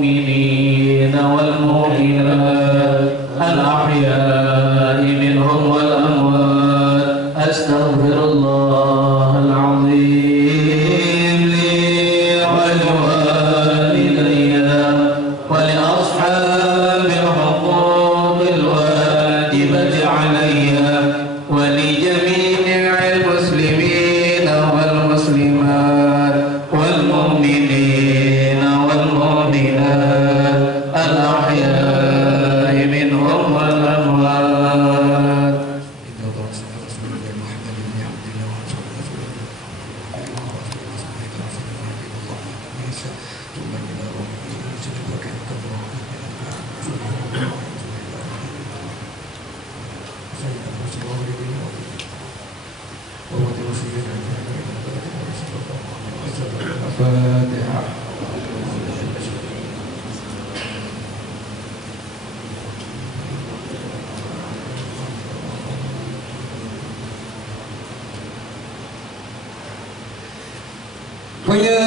والمؤمنين والمؤمنات الأحياء منهم والأموات أستغفر الله العظيم لي ولوالدي ولأصحاب الحقوق الواجبة عليها ولجميع المسلمين والمسلمات والمؤمنين والمؤمنات الأحياء منهم والأموات. الفاتحة. فيا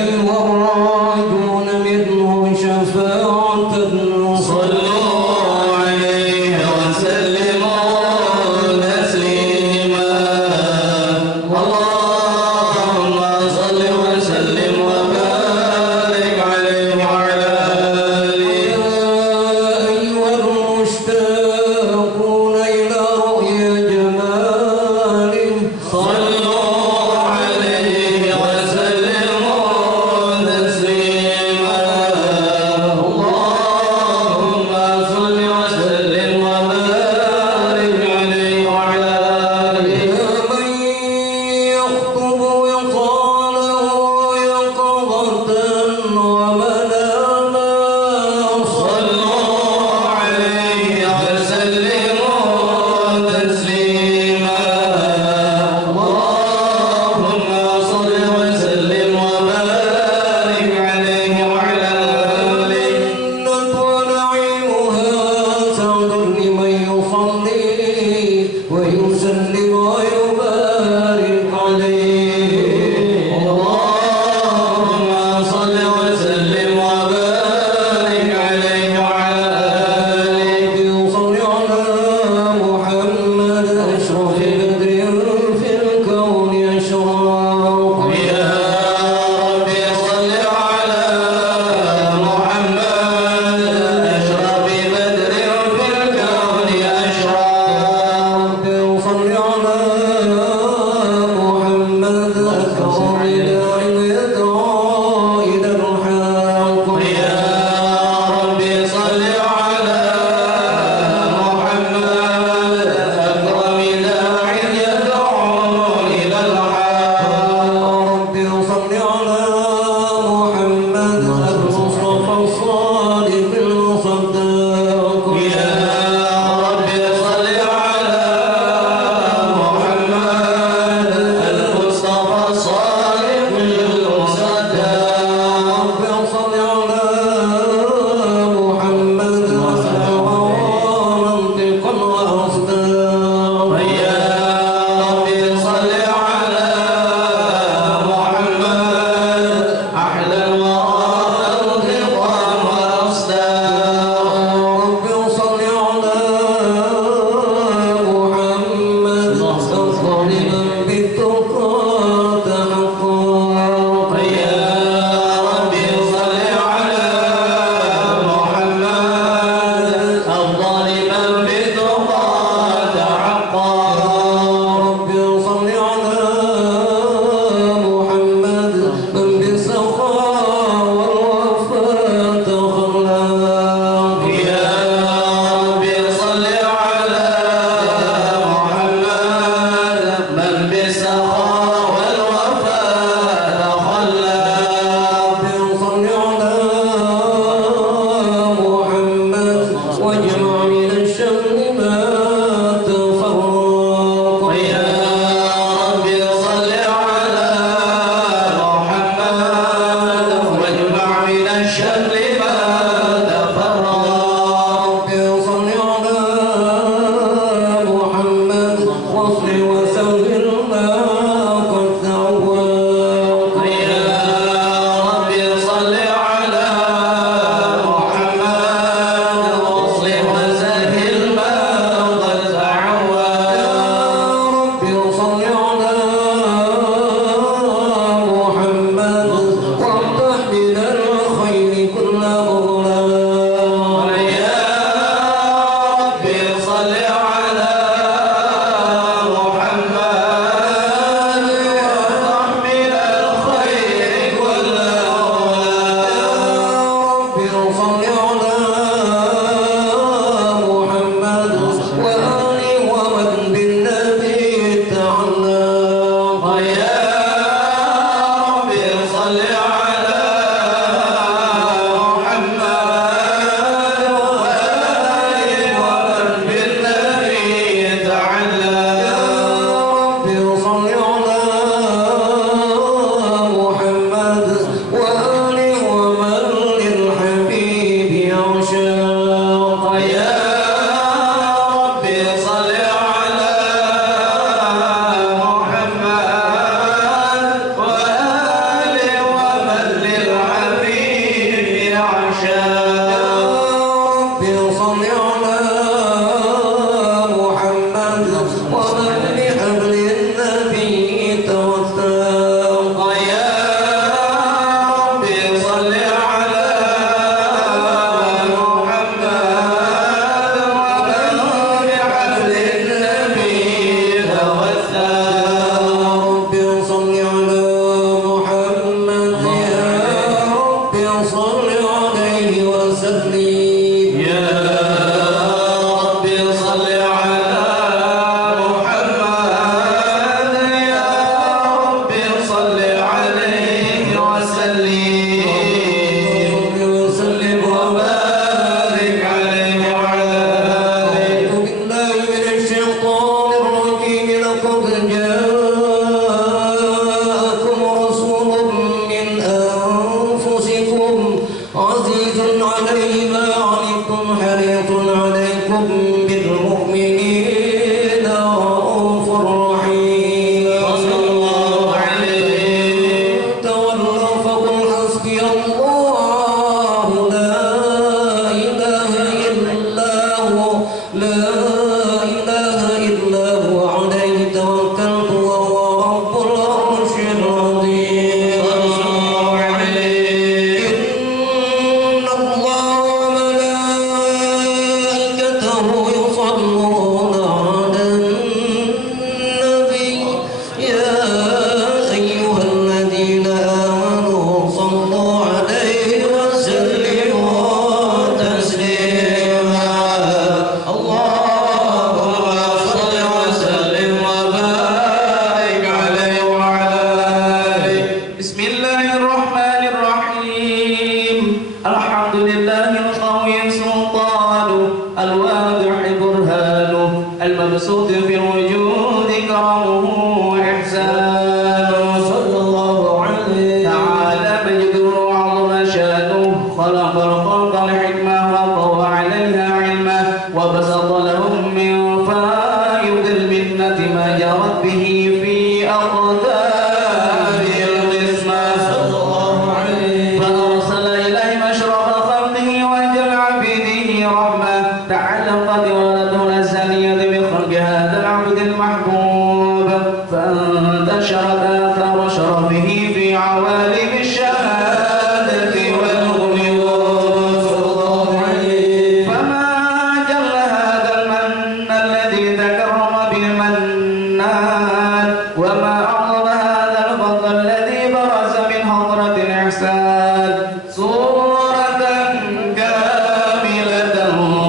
أيها الراجون منه شفاعة صلوا عليه وسلموا تسليما. اللهم صل وسلم وبارك عليه وعلى آله. أيها المشتاقون إلى رؤيا جماله صلوا عليه وسلم وسلم يا رب صل على محمد يا رب صل عليه وسلم وبارك عليه وعلى آله. أعوذ بالله من الشيطان الرجيم. لقد جاءكم رسول من أنفسكم عزيز عليه ما عنتم حريص عليكم بالمؤمنين رؤوف رحيم. صلى الله عليه. تولوا فقل حسبي الله لا إله إلا هو لا إله إلا هو عليه توكلت وهو رب العرش العظيم. صلى الله عليه. إن الله وملائكته يصلون على النبي يا أيها الذين آمنوا صلوا عليه وسلموا تسليما. اللهم صل وسلم وبارك عليه وعلى آله. بسم الله الرحمن الرحيم. الحمد لله القوي سلطانه الواضح برهانه المبسوط في الوجود كرمه وإحسانه. صلى الله عليه. تعالى مجده وعظم شانه. خلق الخلق الحكمة وقوى عليها علمه وبسط لهم من فائض المنة ما جرت به في أقدار القسمة. صلى الله عليه. فأرسل إليهم أشرف خلقه وأجل عبيده رحمة تعلقت ولدته الأزلية بخلق هذا العبد المحبوب فانتشرت آثار شرفه في عوالم الشهادة والغيوب. صلى الله عليه. فما جل هذا المن الذي تكرم بالمنان وما أعظم هذا الفضل الذي برز من حضرة الإحسان. صورة كاملة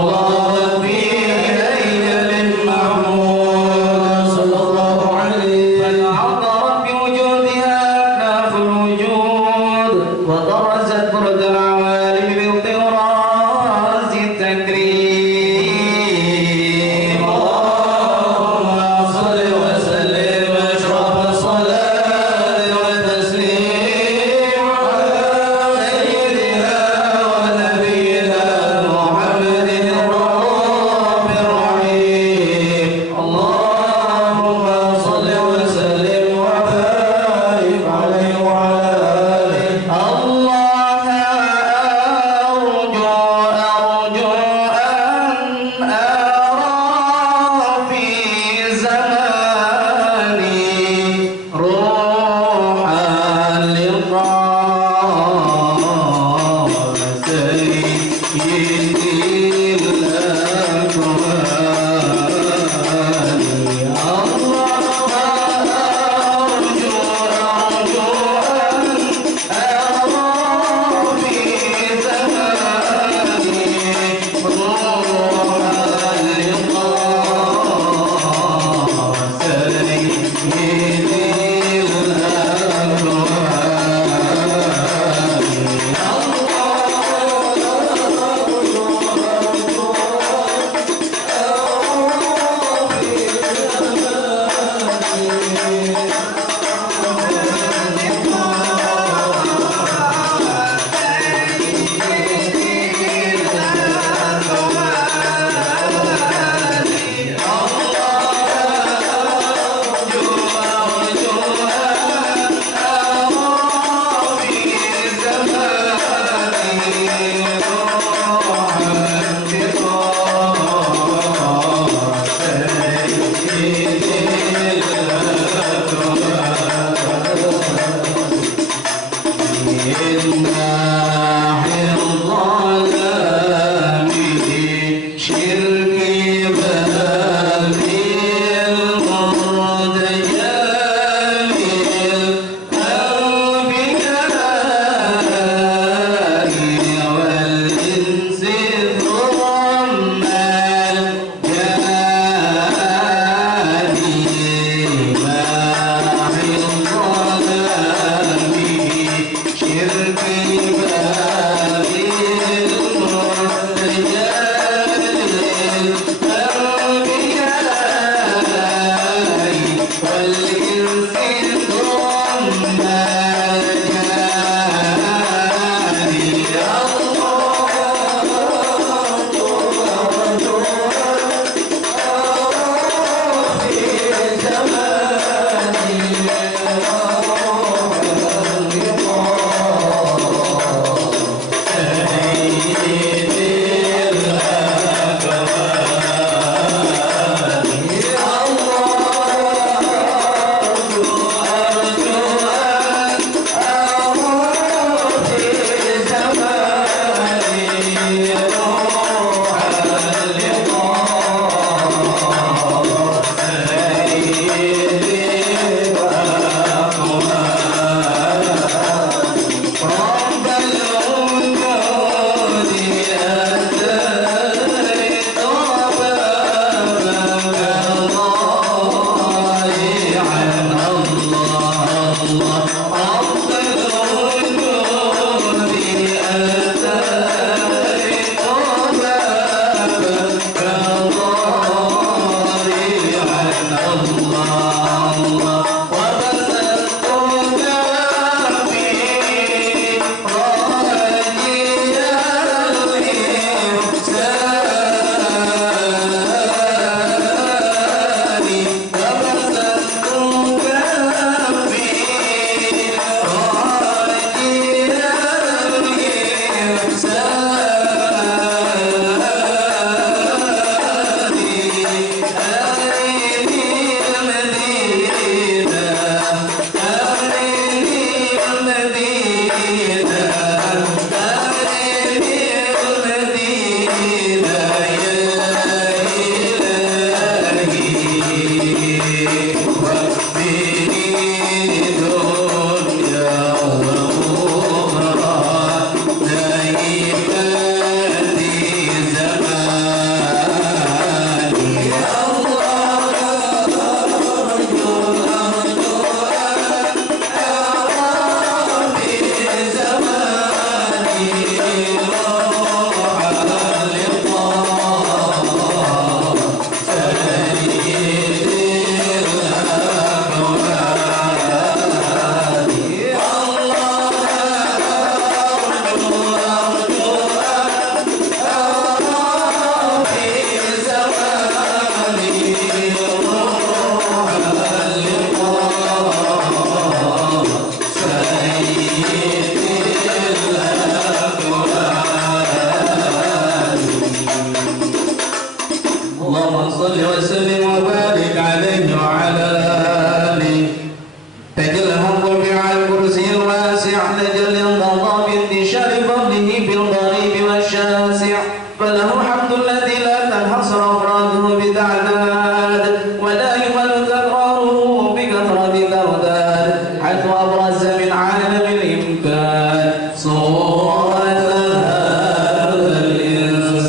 ضاءت في هيكل محمود. صلى الله عليه. فتعطرت بوجودها أكناف الوجود وطرزت برد العوالم بطراز التكريم. اللهم صل وسلم أشرف الصلاة والتسليم على سيدنا ونبينا محمد الرؤوف الرحيم. اللهم صل وسلم وبارك عليه وعلى آله. الله انتشار فضله في القريب والشاسع، فله الحمد الذي لا تنحصر أفراده بتعداد ولا يمل تكراره بكثرة ترداد، حيث أبرز من عالم الإمكان صورة هذا الإنسان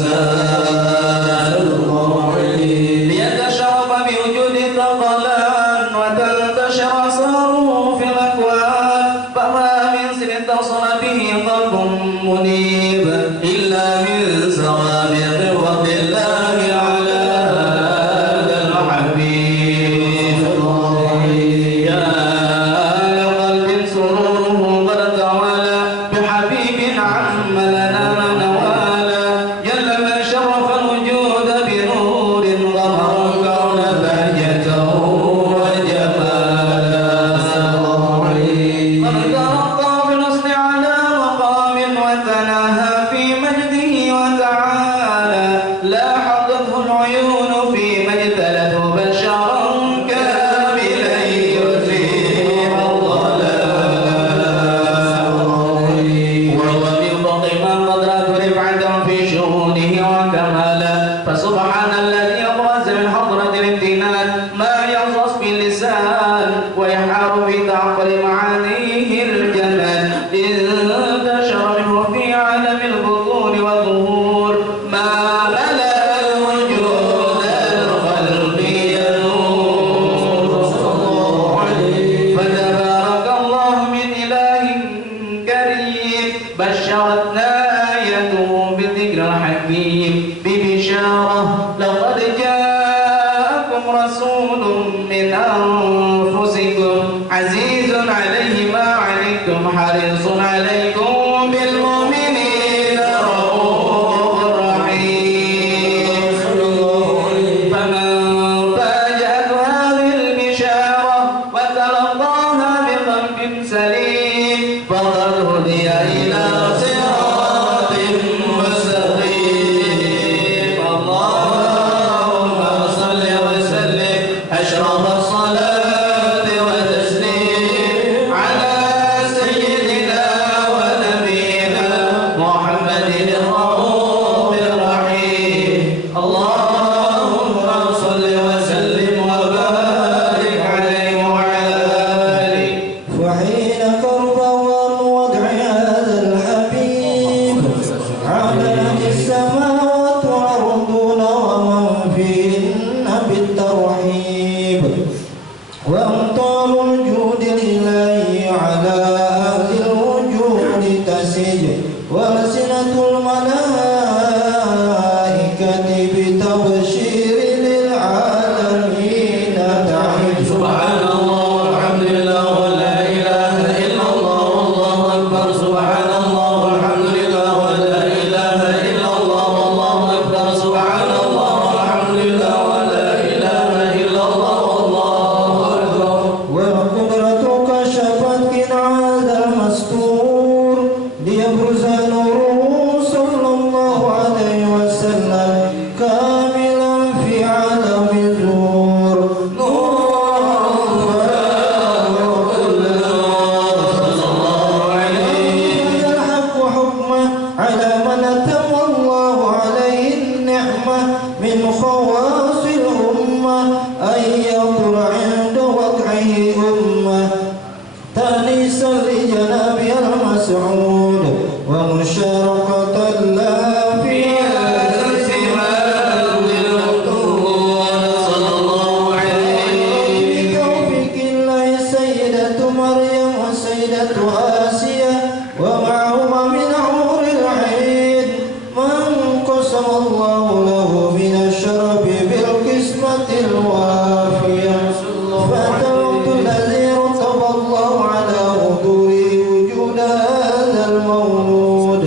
ليتشرف بوجود الثقلان وتنتشر أسراره في الأكوان، فما من سر اتصل به قلب منيب إلا من سوابق فضل الله على هذا الحبيب. يا قلب سروره قد توالى بحبيب عم لنا نوالا، جل من شرف الوجود بنور غمر الكون بهجته وجمالا. قد ترقى بالحسن على مقام وتناهى في مجده وتعالى، لاحظته العيون فيما اجتلته بشرا كاملا يثير الضلال، وهو من فوق من قدرته رفعة في شؤونه وكمالا. فسبحان الذي أبرز من حضرة الامتنان ما ينصص باللسان ويحار في تعقل معانيه الجمال، انتشر منه في عالم البطون والظهور ما ملأ الوجود الخلق ينور. فتبارك الله من إله كريم بشرتنا آيته بالذكر الحكيم ببشارة، لقد جاءكم رسول من أنفسكم عزيز عليه ما عنتم حريص عليكم بالمؤمنين رؤوف رحيم. فمن فاجأته هذه البشارة وتلقاها بقلب سليم فقد هدي إلى صراط مستقيم. اللهم صل وسلم أشرف الصلاة والتسليم على سيدنا ونبينا محمد الرؤوف الرحيم. اللهم صل وسلم وبارك عليه وعلى آله. وحين قرب وضع هذا الحبيب علت السماوات والأرضون ومن فيهن بالترحيب، وأمطار الجود لله على أهل الوجود تسج، وألسنة الملائكة بتبشير للعالمين تعج. سبحان الله والحمد لله ولا إله إلا الله والله أكبر. سبحان الله والحمد لله ولا إله إلا الله والله أكبر. سبحان الله والحمد لله ولا إله إلا الله والله أكبر. والقدرة كشفت كنع هذا المستور ليبرز نوره صلى الله عليه وسلم كاملا في عالم الظهور. الحق حكمه على من أتم الله عليه النعمة من خواص الأمة أن يطر عند وضعه أمة تأنيسا لجناب المسعود ومشاركة لها في بتوفيق الله سيدة مريم وسيدة آسيا ومعهما من عمر العين من قسم الله له من الشرف بالقسمة الوافية. فأتى الوقت الذي رتب الله على حضوره وجود هذا المولود،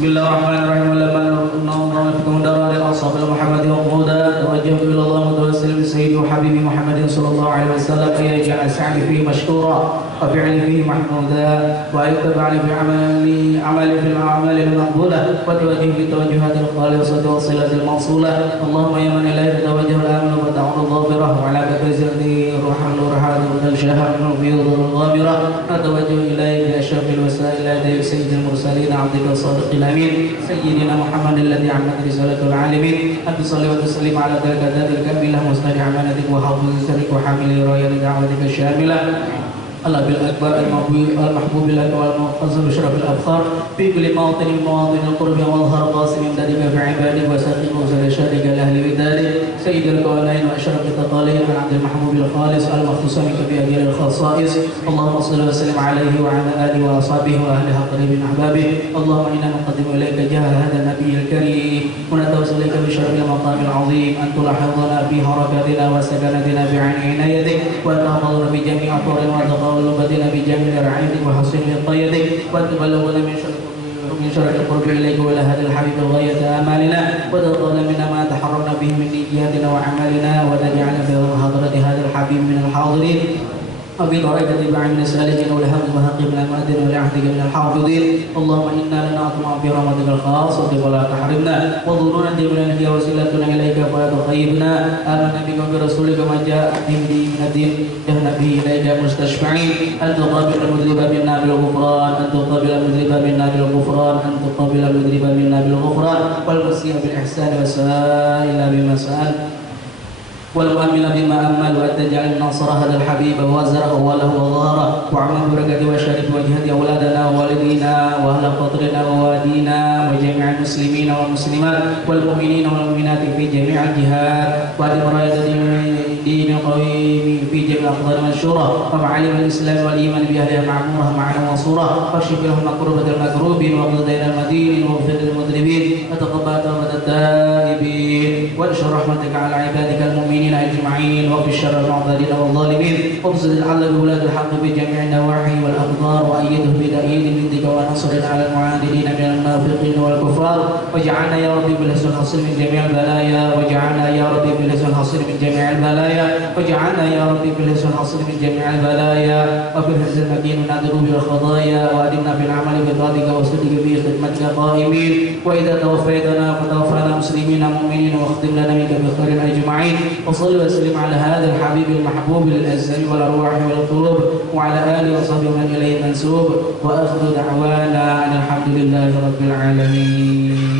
Bismillahirrahmanirrahim. Allahumma bikum darari ashabil Muhammad wa quda tawajjahu ila Allah mutawassil bi sayyidi wa habibi Muhammadin sallallahu alaihi wasallam ya ja'al sa'li fi mashkura wa fi'li fi mahmuda wa yutaba fi amali fil a'mali maqbula wa tawajjuh bi tawajjuhat al-khalisah wa silatil mawsulah. Allahumma ya man ilayhi tawajjahu al-amn wa ta'awud dhafirah wa ala kabizati ruhan nurhan wa shahar nubiyud al-ghamira atawajjuh ilayhi bi ashrafil wasail ila sayyidil mursalin abdika sadiqil amin sayyidina Muhammad alladhi ammat risalatul alimin anta salli wa sallim ala dhalika kamilah musnadi amanatik wa hafiz sirrik wa hamili rayat da'watika syamilah Allah bil akbar al-mahbub lak wal muqazzam syaraf al-abkhar fi kulli mawtin al-qurbi wal har qasim dadika fi ibadik wa saqiq wa salashadika ahli bidalik sayyidul qawlain wa ashraf at-taqalin abd al-mahbub al-khalis al-makhsusam bi ajil al-khassais Allahumma salli wa sallim alayhi wa ala alihi wa ashabihi wa ahli haqqi min ahbabihi Allahumma inna nuqaddimu ilayka jaha hadha an-nabiy al-karim wa natawassalu ilayka bi syarafil maqam al-azim an tulahidhana fi harakatina wa sakanatina bi 'aini inayatik wa tahfazna bi jami' aqwalina wa ولبدنا بجميع رعايتك وحسن قيدك وتبلغنا من شر القرب اليك ولا هذا الحبيب غايه امالنا وترضنا منا ما تحررنا به من نياتنا واعمالنا وتجعلنا في حضره هذا الحبيب من الحاضرين وبدرجة بعد من السالكين ولهم وهقي من المؤذن ولعهدك من الحافظين اللهم إنا لنطمع في رحمتك الخاصة ولا تحرمنا وظنونا من هي وسيلتنا إليك فلا تخيبنا آمنا بك وبرسولك ما جاء من الدين جهنا به إليك مستشفعين أن تقابل المذنب منا بالغفران أن تقابل المذنب منا بالغفران أن تقابل المذنب منا بالغفران والمسيء بالإحسان والسائل بما سأل والمؤمن بما أمل وأتجعل نصر هذا الحبيب وزره وله وظهره وعمل بركة وشرف وجهة أولادنا ووالدينا وأهل قطرنا ووادينا وجميع المسلمين والمسلمات والمؤمنين والمؤمنات في جميع الجهات وأدم راية دين قويم في جميع أقطار منشورة ومعالم الإسلام والإيمان بأهلها معمورة معنا منصورة واكشف لهم مكروبة المكروبين واقض دين المدين واغفر للمذنبين وتقبل توبة التائبين وانشر رحمتك على عبادك المؤمنين أجمعين وفي الشر المعتدين والظالمين وابسط الحل بولاة الحق بجميع النواحي والأقدار وأيده بتأييد منك ونصرنا على المعاندين من المنافقين والكفار واجعلنا يا ربي بالحسن الحصيل من جميع البلايا واجعلنا يا ربي بالحسن الحصيل من جميع البلايا واجعلنا يا ربي بالحسن الحصيل من جميع البلايا وبالحسن المكين من الذنوب والخطايا وأدمنا في العمل بطاعتك وصدق في خدمتك قائمين وإذا توفيتنا فتوفنا مسلمين مؤمنين واختم لنا منك بخير أجمعين وصل وسلم على هذا الحبيب المحبوب للأجسام والأرواح والقلوب وعلى آله وصحبه من إليه منسوب وآخر دعوانا أن الحمد لله رب العالمين.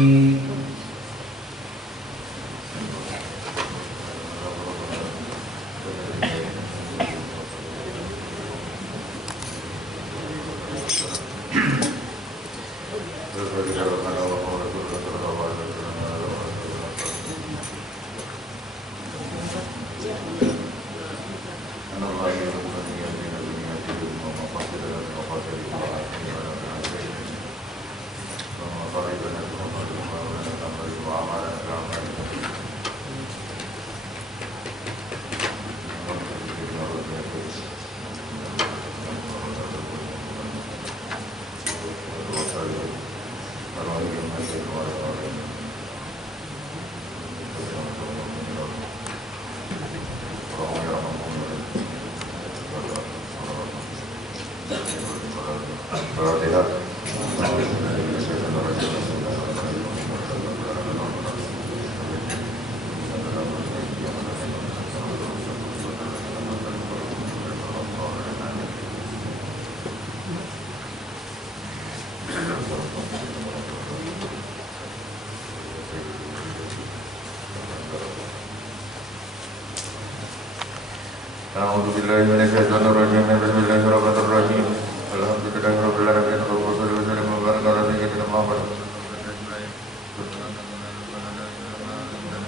A'udzu billahi minasyaitonir rajim. Bismillahirrahmanirrahim. Alhamdulillahirabbil alamin. Wassalatu wassalamu ala sayyidina Muhammad.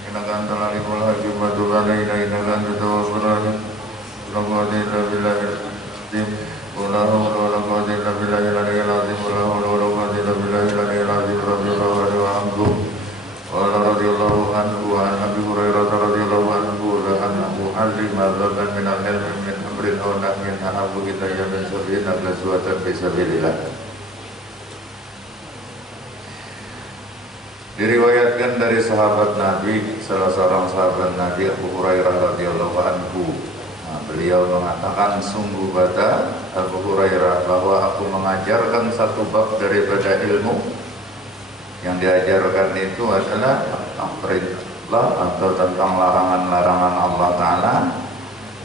Innaka antal alimul hakim wa tub alaina innaka antat tawwabur rahim. La quwwata illa billahil azim. Wa la hawla wa la quwwata illa billahil aliyyil azim. Wa la hawla wa la quwwata illa billahil aliyyil azim. Radhiyallahu anhu wa radhiyallahu anhu wa an Abi Hurairah radhiyallahu anhu la anhu alima dzatan min al-ilmi min amrin aw nahyin ahabbu ilayya min sab'ina ghazwatan fi sabilillah. Diriwayatkan dari sahabat Nabi, salah seorang sahabat Nabi Abu Hurairah radhiyallahu anhu. Beliau mengatakan, sungguh kata Abu Hurairah bahwa aku mengajarkan satu bab daripada ilmu. Yang diajarkan itu adalah tentang perintah atau tentang larangan-larangan Allah Ta'ala.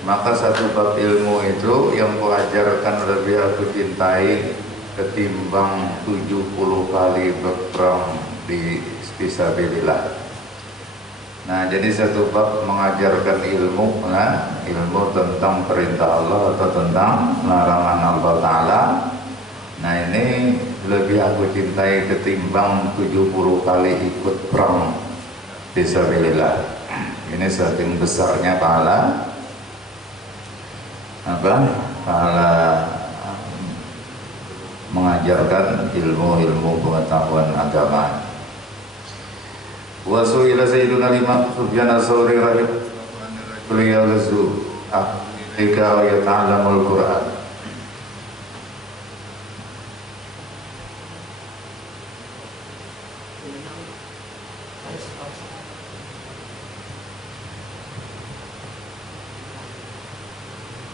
Maka satu bab ilmu itu yang kuajarkan lebih aku cintai ketimbang 70 kali berperang di fisabilillah. Nah, jadi satu bab mengajarkan ilmu, ilmu tentang perintah Allah atau tentang larangan Allah Ta'ala. Nah, ini lebih aku cintai ketimbang 70 kali ikut perang fisabilillah. Ini saking besarnya pahala pahala mengajarkan ilmu-ilmu pengetahuan agama. Wa su'ila sayyiduna Imam Sufyan Ats-Tsauri rahimahullah beliau lezu ketika yata'allamul Qur'an.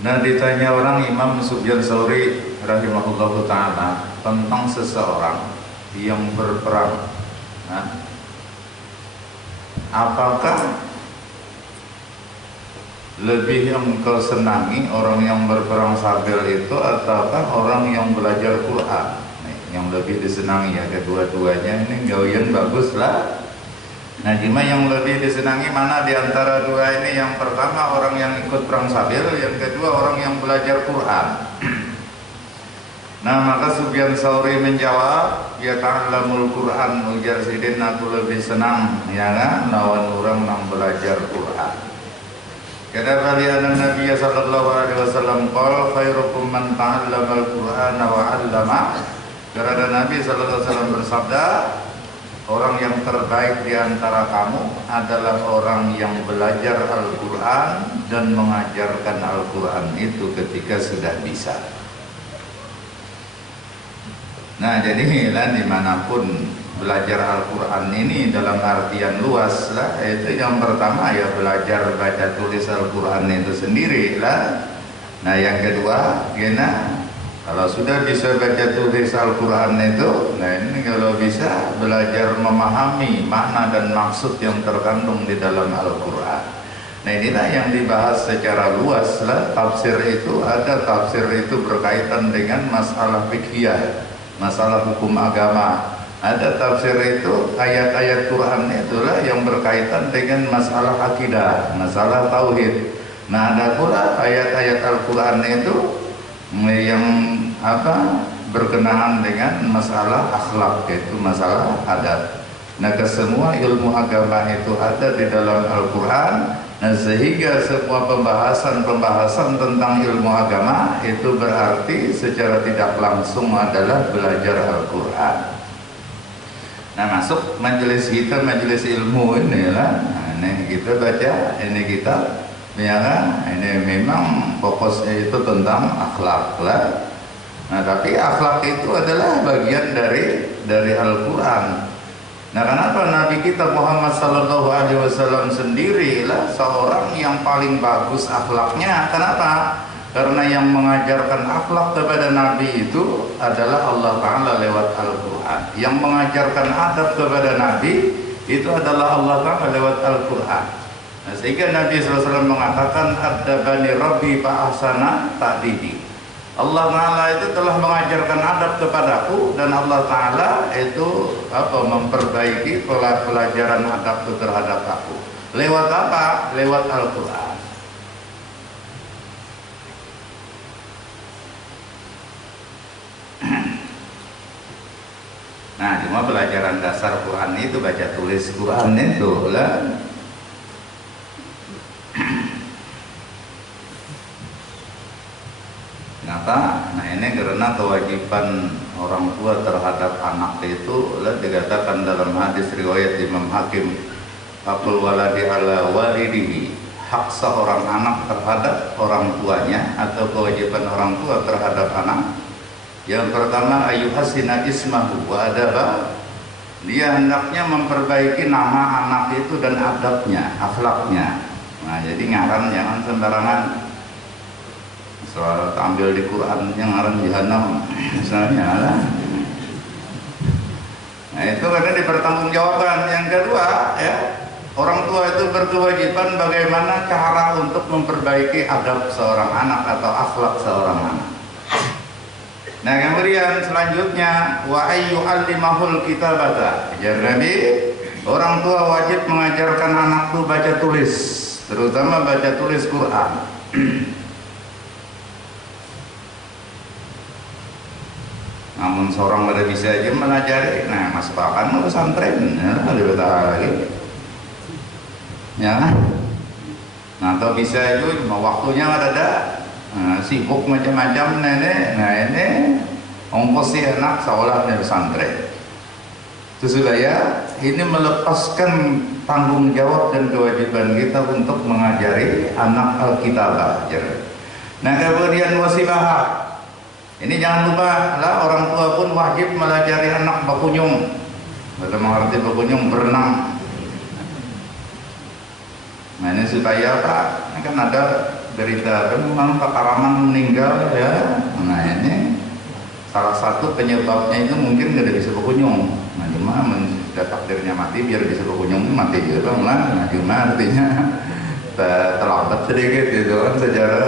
Nah, ditanya orang Imam Sufyan Ats-Tsauri rahimahullahu ta'ala tentang seseorang yang berperang. Nah, apakah lebih yang engkau senangi orang yang berperang sabil itu ataukah orang yang belajar Quran? Nah, yang lebih disenangi ya kedua-duanya. Ini gawian bagus lah. Nah, cuma yang lebih disenangi mana di antara dua ini? Yang pertama orang yang ikut perang Sabil, yang kedua orang yang belajar Quran. Nah, maka Sufyan Tsauri menjawab, ya ta'allamul Quran, ujar Sidin, aku lebih senang ya kan lawan orang yang belajar Quran. Karena kalian Nabi sallallahu alaihi wasallam qala khairukum man ta'allamal Quran wa 'allama. Karena Nabi sallallahu alaihi wasallam bersabda, orang yang terbaik di antara kamu adalah orang yang belajar Al-Quran dan mengajarkan Al-Quran itu ketika sudah bisa. Nah, jadi lah dimanapun belajar Al-Quran ini dalam artian luas lah, itu yang pertama ya belajar baca tulis Al-Quran itu sendiri lah. Nah, yang kedua, kalau sudah bisa baca tulis Al-Quran itu, nah ini kalau bisa belajar memahami makna dan maksud yang terkandung di dalam Al-Quran. Nah, inilah yang dibahas secara luas lah. Tafsir itu ada tafsir itu berkaitan dengan masalah fikih, masalah hukum agama. Ada tafsir itu ayat-ayat Quran itulah yang berkaitan dengan masalah akidah, masalah tauhid. Nah, ada pula ayat-ayat Al-Quran itu yang berkenaan dengan masalah akhlak, yaitu masalah adab. Nah, kesemua ilmu agama itu ada di dalam Al-Quran. Nah, sehingga semua pembahasan tentang ilmu agama itu berarti secara tidak langsung adalah belajar Al-Quran. Nah, masuk majelis kita, majelis ilmu ini lah. Nah, ini kita baca, ini kita ya kan, ini memang fokusnya itu tentang akhlak lah. Nah, tapi akhlak itu adalah bagian dari Al-Quran. Nah, kenapa Nabi kita Muhammad sallallahu alaihi wasallam sendirilah seorang yang paling bagus akhlaknya? Kenapa? Karena yang mengajarkan akhlak kepada Nabi itu adalah Allah Ta'ala lewat Al-Quran. Yang mengajarkan adab kepada Nabi itu adalah Allah Ta'ala lewat Al-Quran. Nah, sehingga Nabi SAW mengatakan adabani Rabbi fa'ahsana ta'dibi. Allah Ta'ala itu telah mengajarkan adab kepadaku, dan Allah Ta'ala itu memperbaiki pelajaran adab itu terhadap aku. Lewat apa? Lewat Al-Quran. Nah, cuma pelajaran dasar Quran itu baca tulis Quran itu lah. Nah, ini karena kewajiban orang tua terhadap anak itu dikatakan dalam hadis riwayat Imam Hakim, Aqul waladi ala walidihi, hak seorang anak terhadap orang tuanya atau kewajiban orang tua terhadap anak. Yang pertama, ayyuhasina ismahu wa adaba, dia hendaknya memperbaiki nama anak itu dan adabnya, akhlaknya. Nah, jadi ngaran jangan sembarangan. Soal ambil di Quran yang ngaran jahanam misalnya lah. Nah, itu karena dipertanggungjawabkan. Yang kedua ya, orang tua itu berkewajiban bagaimana cara untuk memperbaiki adab seorang anak atau akhlak seorang anak. Nah, kemudian selanjutnya wa ayyu'allimahul kitabata. Jadi orang tua wajib mengajarkan anak itu baca tulis, terutama baca tulis Quran. Namun seorang pada bisa aja melajari. Nah, mas bahkan mau pesantren ya, lebih lagi ya. Nah, atau bisa aja cuma waktunya ada sibuk macam-macam nenek. Nah, ini ongkos si anak sekolahnya pesantren. Supaya ini melepaskan tanggung jawab dan kewajiban kita untuk mengajari anak Alkitabah. Nah, kemudian wasibah. Ini jangan lupa lah, orang tua pun wajib melajari anak bakunyung. Dalam arti bakunyung berenang. Nah, ini supaya apa? Ini kan ada berita kan memang Pak Karaman meninggal ya. Nah, ini salah satu penyebabnya itu mungkin nggak bisa bakunyung. Nah, cuma sudah takdirnya mati, biar bisa bakunyung mati juga lah. Nah, cuma artinya terlambat sedikit gitu kan secara.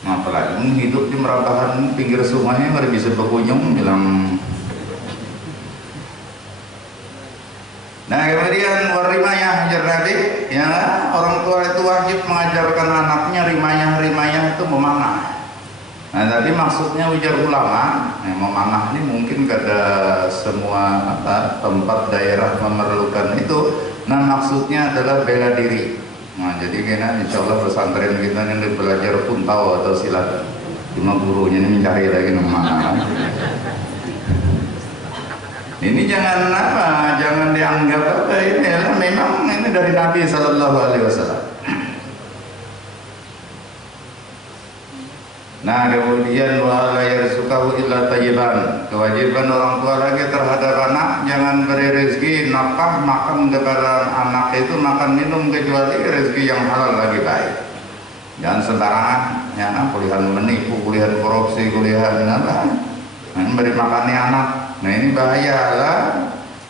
Nah, apalagi hidup di merabahan pinggir sungai nggak bisa berkunjung, bilang kemudian warimaya ajar Nabi, ya orang tua itu wajib mengajarkan anaknya rimayah itu memanah. Nah tapi maksudnya ujar ulama, memanah ini mungkin kada semua tempat daerah memerlukan itu. Nah maksudnya adalah bela diri. Nah jadi kena insya Allah pesantren kita ini belajar puntau atau silat. Cuma gurunya ini mencari lagi memanah. Ini jangan jangan dianggap apa ini ya, memang ini dari Nabi Sallallahu Alaihi Wasallam. Nah kemudian wala yarzuqahu illa tayyiban, kewajiban orang tua lagi terhadap anak jangan beri rezeki nafkah makan kepada anak itu makan minum kecuali rezeki yang halal lagi baik. Jangan sembarangan, ya kuliah menipu, kuliah korupsi, kuliah apa, beri makannya anak. Nah ini bahaya lah.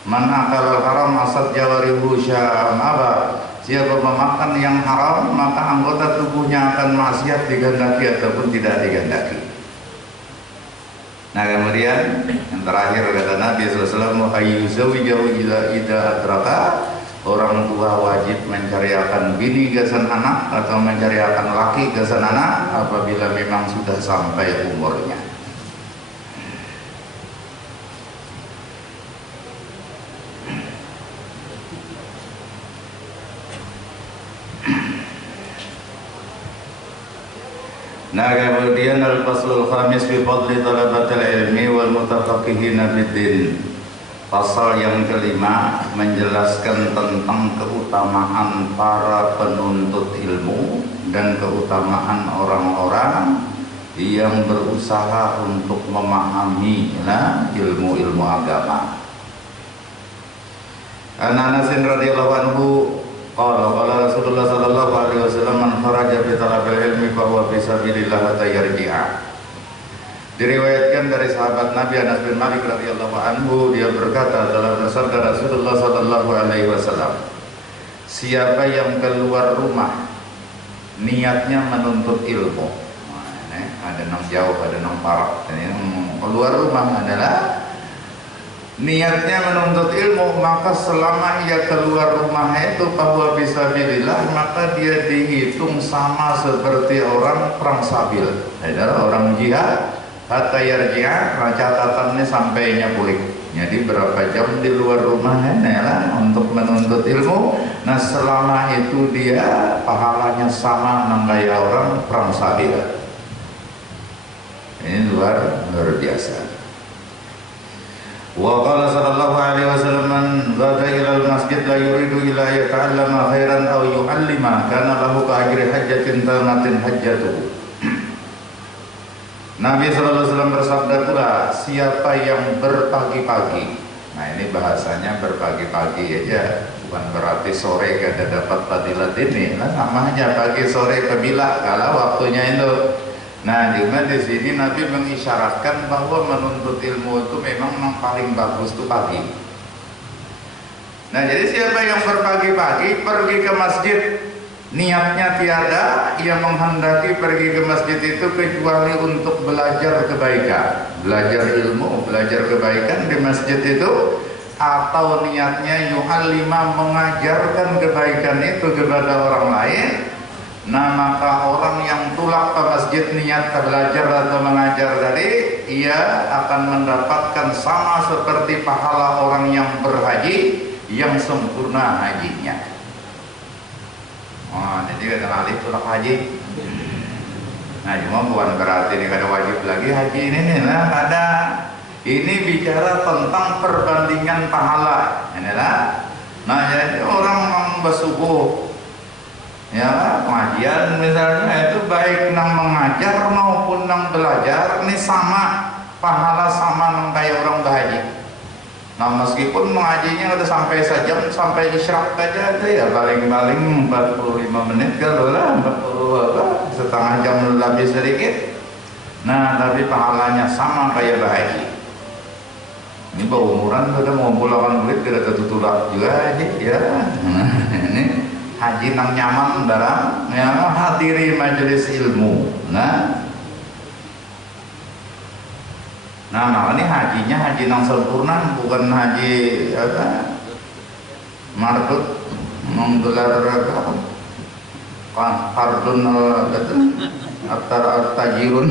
Man akal haram asad jawarihu sya'am aba. Siapa memakan yang haram maka anggota tubuhnya akan maksiat digandaki ataupun tidak digandaki. Nah kemudian yang terakhir kata Nabi SAW, ayyuzawijahu ida adraka, orang tua wajib mencariakan bini gasan anak atau mencariakan laki gasan anak apabila memang sudah sampai umurnya. Nah kemudian al-faslul khamis fi fadli talabatil ilmi wal mutafaqqihina bid-din. Pasal yang kelima menjelaskan tentang keutamaan para penuntut ilmu dan keutamaan orang-orang yang berusaha untuk memahami ilmu-ilmu agama. Anas radhiyallahu anhu qala Rasulullah sallallahu alaihi wasallam man kharaja fi talabil ilmi fa huwa fi sabilillah hatta yarji'a. Diriwayatkan dari sahabat Nabi Anas bin Malik radhiyallahu anhu, dia berkata dalam bersabda Rasulullah sallallahu alaihi wasallam, siapa yang keluar rumah niatnya menuntut ilmu, ada nang jauh, ada nang parak, keluar rumah adalah niatnya menuntut ilmu, maka selama ia keluar rumah itu bahwa fisabilillah, maka dia dihitung sama seperti orang perang sabil, adalah orang jihad. Hatta yarji'a, catatannya sampainya pulih. Jadi berapa jam di luar rumahnya lah untuk menuntut ilmu. Nah selama itu dia pahalanya sama nangkaya orang perang sabil. Ini luar biasa. Wa qala sallallahu alaihi wasallam man ghada ila al-masjid la yuridu illa yata'allama khairan aw yu'allima kana lahu ka ajri hajjatin tamatin hajjatuhu. Nabi sallallahu alaihi wasallam bersabda pula, siapa yang berpagi-pagi. Nah ini bahasanya berpagi-pagi aja, bukan berarti sore kada dapat fadilat ini. Nah namanya pagi sore kebila kalau waktunya itu. Nah, cuma di sini Nabi mengisyaratkan bahwa menuntut ilmu itu memang yang paling bagus itu pagi. Nah, jadi siapa yang berpagi-pagi pergi ke masjid, niatnya tiada, ia menghendaki pergi ke masjid itu kecuali untuk belajar kebaikan, belajar ilmu, belajar kebaikan di masjid itu, atau niatnya yu'allima, mengajarkan kebaikan itu kepada orang lain. Nah maka orang yang tulak ke masjid niat belajar atau mengajar tadi, ia akan mendapatkan sama seperti pahala orang yang berhaji yang sempurna hajinya. Oh, jadi kata alih tulak haji. Nah cuma bukan berarti ini kada wajib lagi haji ini nih, nah ada. Ini bicara tentang perbandingan pahala, inilah. Nah jadi orang bersubuh, ya pengajian misalnya itu baik nang mengajar maupun nang belajar ini sama pahala sama nang kayak orang berhaji. Nah meskipun mengajinya udah sampai sejam sampai isyraq aja itu ya paling-paling 45 menit kalau lah 40 setengah jam lebih sedikit. Nah tapi pahalanya sama kayak berhaji. Ini bawa umuran sudah mau pulang duit tidak tertutulak juga aja ya. Nah ini haji nang nyaman dalam ya, hadiri majelis ilmu. Nah ini hajinya haji nang sempurna, bukan haji apa? mardut menggelar kardun at-tajirun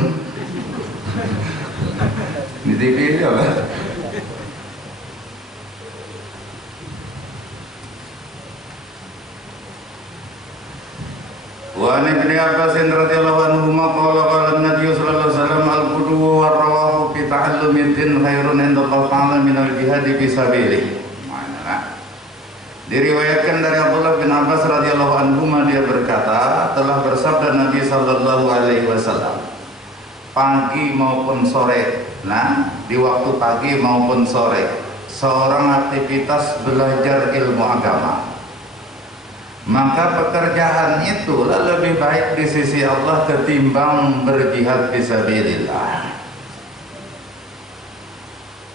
di TV itu apa? Wa an Ibnu Abbas radhiyallahu anhu qala qala Nabi sallallahu alaihi wasallam al-qudu wa rawahu fi ta'allumi din khairun inda Allah ta'ala min al-jihad fi sabilih. Diriwayatkan dari Abdullah bin Abbas radhiyallahu anhu dia berkata, telah bersabda Nabi sallallahu alaihi wasallam, pagi maupun sore, nah di waktu pagi maupun sore, seorang aktivitas belajar ilmu agama, maka pekerjaan itulah lebih baik di sisi Allah ketimbang berjihad fisabilillah.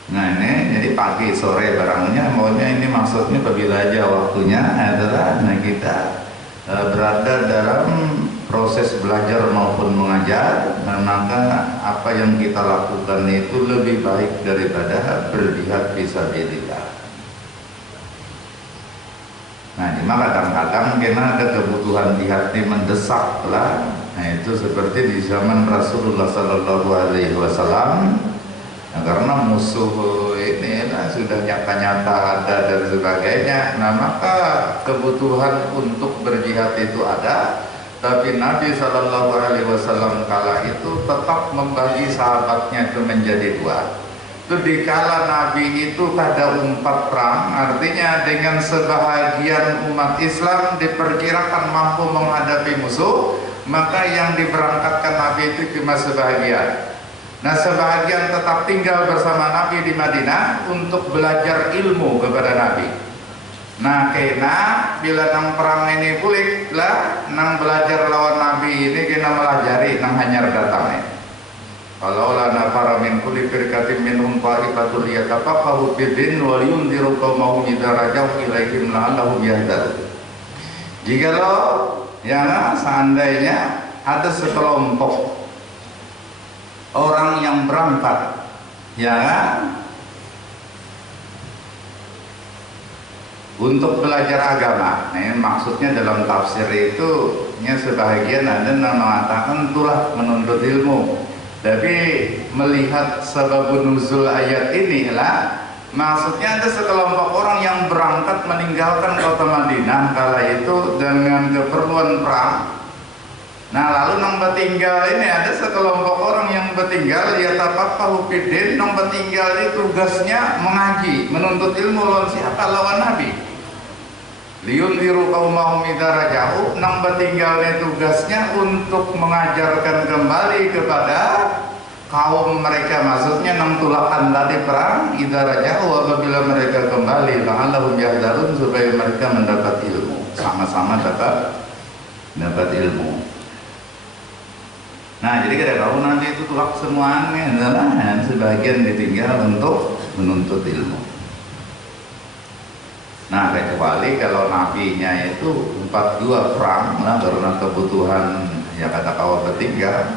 Nah ini jadi pagi sore barangnya, maunya ini maksudnya apabila aja waktunya adalah kita berada dalam proses belajar maupun mengajar, maka apa yang kita lakukan itu lebih baik daripada berjihad fisabilillah. Nah, cuma kadang-kadang karena ada kebutuhan di hati mendesak lah. Nah, itu seperti di zaman Rasulullah Sallallahu Alaihi Wasallam. Nah, karena musuh ini sudah nyata-nyata ada dan sebagainya. Nah, maka kebutuhan untuk berjihad itu ada. Tapi Nabi Sallallahu Alaihi Wasallam kala itu tetap membagi sahabatnya itu menjadi dua. Itu dikala Nabi itu pada umpat perang, artinya dengan sebahagian umat Islam diperkirakan mampu menghadapi musuh, maka yang diberangkatkan Nabi itu cuma sebahagian. Nah, sebahagian tetap tinggal bersama Nabi di Madinah untuk belajar ilmu kepada Nabi. Nah, kena bila nang perang ini pulih lah, nang belajar lawan Nabi ini kena melajari nang hanyar datangnya. Kalau la nafara min kulli firqatin minhum ta'ifatul yatafaqahu fid-din wa yunziru qaumahum idza raja'u ilaihim la'allahum yahtadun. Jikalau ya seandainya ada sekelompok orang yang berangkat ya untuk belajar agama. Nah, ini maksudnya dalam tafsir itu sebahagian ada yang mengatakan itulah menuntut ilmu. Tapi melihat sebabun nuzul ayat inilah, maksudnya ada sekelompok orang yang berangkat meninggalkan kota Madinah kala itu dengan keperluan perang. Nah, lalu nang bertinggal ini ada sekelompok orang yang bertinggal ya tafaqahu fiddin, nang bertinggal ini tugasnya mengaji, menuntut ilmu lawan siapa? Lawan Nabi. Liyunziru qaumahum idza raja'u, nang bertinggal ini tugasnya untuk mengajarkan kembali kepada kaum mereka, maksudnya nang tulakan tadi perang idza raja'u, apabila mereka kembali la'allahum yahdharun, supaya mereka mendapat ilmu, sama-sama dapat ilmu. Nah, jadi kita tahu nanti itu tulak semuanya adalah sebagian ditinggal untuk menuntut ilmu. Nah, kecuali kalau nabinya itu 42 perang lah, karena kebutuhan ya kata kawal bertinggal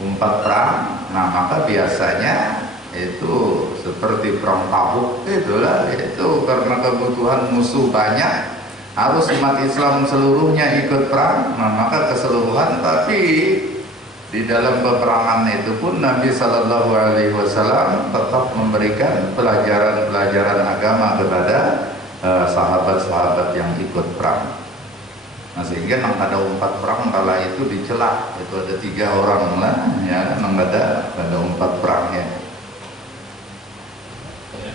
4 perang. Nah, maka biasanya itu seperti perang Tabuk itulah, itu karena kebutuhan musuh banyak, harus umat Islam seluruhnya ikut perang. Nah, maka keseluruhan, tapi di dalam peperangan itu pun Nabi Sallallahu Alaihi Wasallam tetap memberikan pelajaran-pelajaran agama kepada sahabat-sahabat yang ikut perang. Nah, sehingga nang ada 4 perang kala itu dicela, itu ada 3 orang lah ya, nang ada 4 perangnya.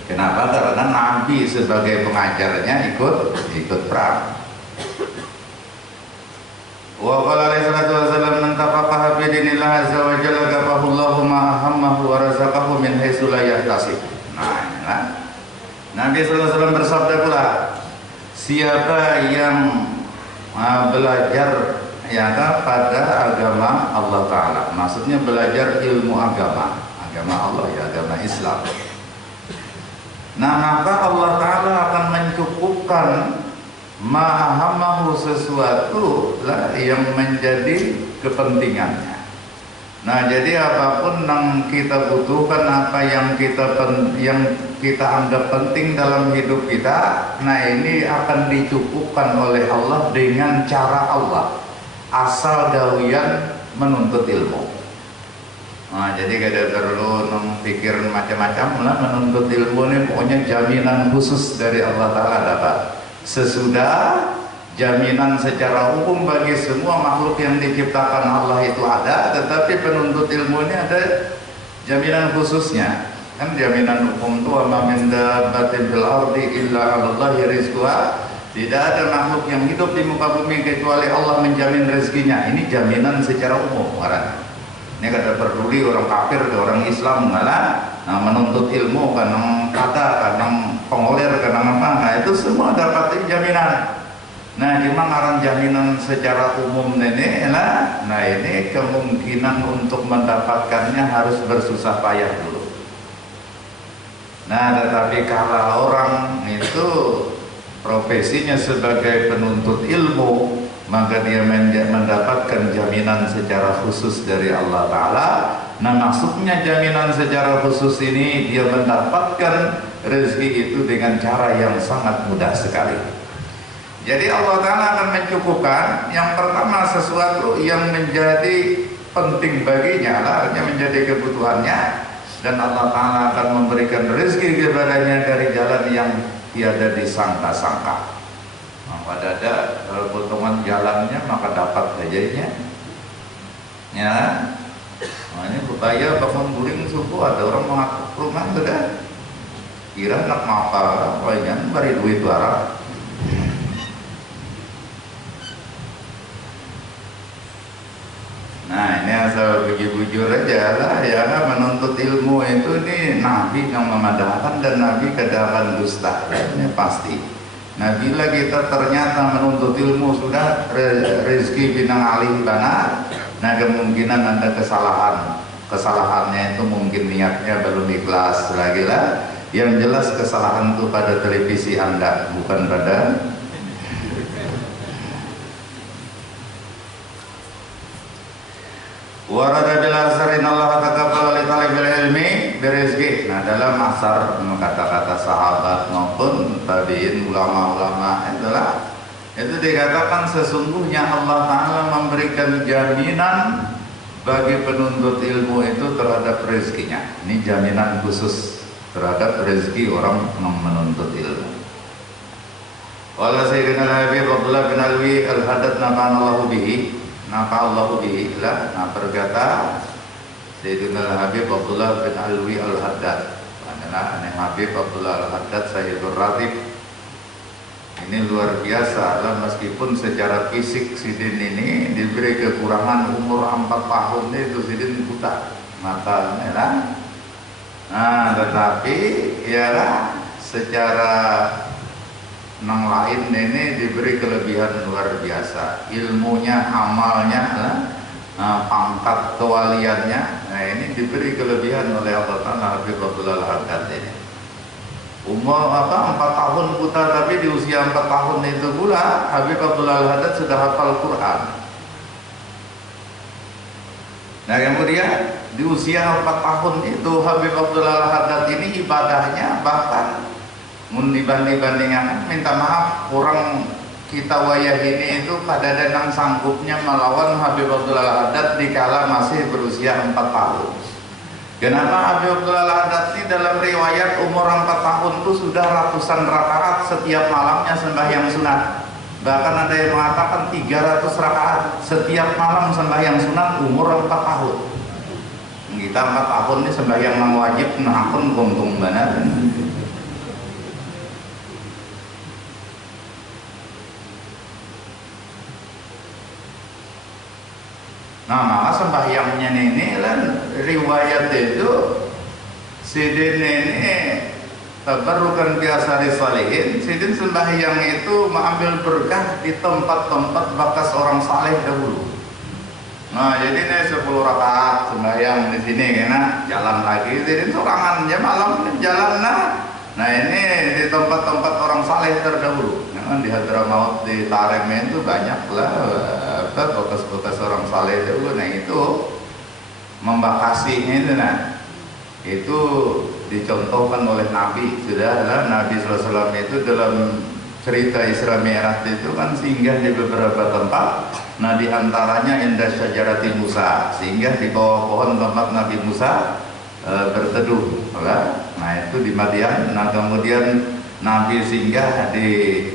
Kenapa? Karena Nabi sebagai pengajarnya ikut perang. Wa qala alaihi salatu wasallam man tafaqaha fi dinillah azza wa jalla kafahu Allahu ma ahammahu wa razaqahu min haitsu la yahtasib. Nah, Nabi sallallahu alaihi wasallam bersabda pula, siapa yang belajar ya pada agama Allah Ta'ala, maksudnya belajar ilmu agama Allah ya, agama Islam. Nah, maka Allah Ta'ala akan mencukupkan ma'ahamahu, sesuatu lah yang menjadi kepentingannya. Nah, jadi apapun yang kita butuhkan, apa yang kita anggap penting dalam hidup kita, nah ini akan dicukupkan oleh Allah dengan cara Allah, asal gawian menuntut ilmu. Nah, jadi kada perlu pikir macam-macam lah, menuntut ilmu ini pokoknya jaminan khusus dari Allah Ta'ala dapat. Sesudah jaminan secara umum bagi semua makhluk yang diciptakan Allah itu ada, tetapi penuntut ilmu ini ada jaminan khususnya. Kan jaminan umum itu wa min dabbatin fil ardi illa 'alallahi rizquha. Tidak ada makhluk yang hidup di muka bumi kecuali Allah menjamin rezekinya. Ini jaminan secara umum orang. Ini kada peduli orang kafir atau orang Islam malah menuntut ilmu karena kata, karena pengoler, karena apa, nah itu semua dapat jaminan. Nah, cuma ngaran jaminan secara umum ini lah. Nah, ini kemungkinan untuk mendapatkannya harus bersusah payah dulu. Nah, tetapi kalau orang itu profesinya sebagai penuntut ilmu, maka dia mendapatkan jaminan secara khusus dari Allah Ta'ala. Nah, maksudnya jaminan secara khusus ini dia mendapatkan rezeki itu dengan cara yang sangat mudah sekali. Jadi Allah Ta'ala akan mencukupkan yang pertama sesuatu yang menjadi penting baginya, artinya menjadi kebutuhannya, dan Allah Ta'ala akan memberikan rezeki kepadanya dari jalan yang tiada disangka-sangka. Pada ada kalau potongan jalannya maka dapat gajahnya. Ya, nah, ini budaya bangun guring subuh ada orang mengaku rumah sudah kira nak mapa, banyak beri duit barang. Nah, ini asal bujur-bujur aja lah ya, menuntut ilmu itu ini Nabi yang memadahkan dan Nabi kada akan dusta, ini pasti. Nah, bila kita ternyata menuntut ilmu sudah rezeki binang alih bana, nah kemungkinan ada kesalahan. Kesalahannya itu mungkin niatnya belum ikhlas lagi lah. Yang jelas kesalahan itu pada televisi Anda, bukan pada warada bil asarin Allah taqabbal li talibil ilmi birizqi. Nah, dalam asar kata-kata sahabat maupun tabi'in, ulama-ulama itu dikatakan sesungguhnya Allah Ta'ala memberikan jaminan bagi penuntut ilmu itu terhadap rezekinya. Ini jaminan khusus terhadap rezeki orang yang menuntut ilmu. Wala sayyidina Habib Abdullah bin Alwi al-Haddad nafa'allahu bihi. Nafa'allahu bihi lah. Nah, berkata Sayyidina Habib Abdullah bin Alwi al-Haddad adalah Habib Abdullah al-Haddad Sayyidul Ratib. Ini luar biasa lah, meskipun secara fisik Sidin ini diberi kekurangan umur 4 tahun itu Sidin buta matanya lah. Nah, tetapi ya secara nang lain ini diberi kelebihan luar biasa, ilmunya, amalnya, pangkat kewaliannya. Nah, ini diberi kelebihan oleh Allah Ta'ala Habib Abdullah al-Haddad ini. Umur 4 tahun buta, tapi di usia 4 tahun itu pula Habib Abdullah al-Haddad sudah hafal Quran. Nah, kemudian di usia 4 tahun itu Habib Abdullah al-Haddad ini ibadahnya bahkan dibanding-bandingkan, minta maaf, orang kita wayah ini itu pada danang sanggupnya melawan Habib Abdullah al-Haddad dikala masih berusia 4 tahun. Kenapa Habib Abdullah al-Haddad ini dalam riwayat umur 4 tahun itu sudah ratusan rakaat setiap malamnya sembahyang sunat. Bahkan ada yang mengatakan 300 rakaat setiap malam sembahyang sunat umur 4 tahun. Kita 4 tahun ini sembahyang yang wajib, nah pun untung benar. Nah, maka sembahyangnya ini kan riwayat itu Sidin ini tabarrukan biasa risalihin. Sidin sembahyang itu mengambil berkah di tempat-tempat bekas orang saleh dahulu. Nah, jadi ini 10 rakaat sembahyang di sini karena jalan lagi. Sidin sorangannya malam jalan nah ini di tempat-tempat orang saleh terdahulu. Di Hadramaut, di Tarem itu banyak lah bekas-bekas orang saleh dulu. Nah, itu membakasi itu nah. Itu dicontohkan oleh Nabi. Sudahlah Nabi SAW itu dalam cerita Isra Mi'raj itu kan singgah di beberapa tempat. Nah di antaranya indah syajarati Musa, singgah di bawah pohon tempat Nabi Musa berteduh. Nah itu di Madian. Nah kemudian Nabi singgah di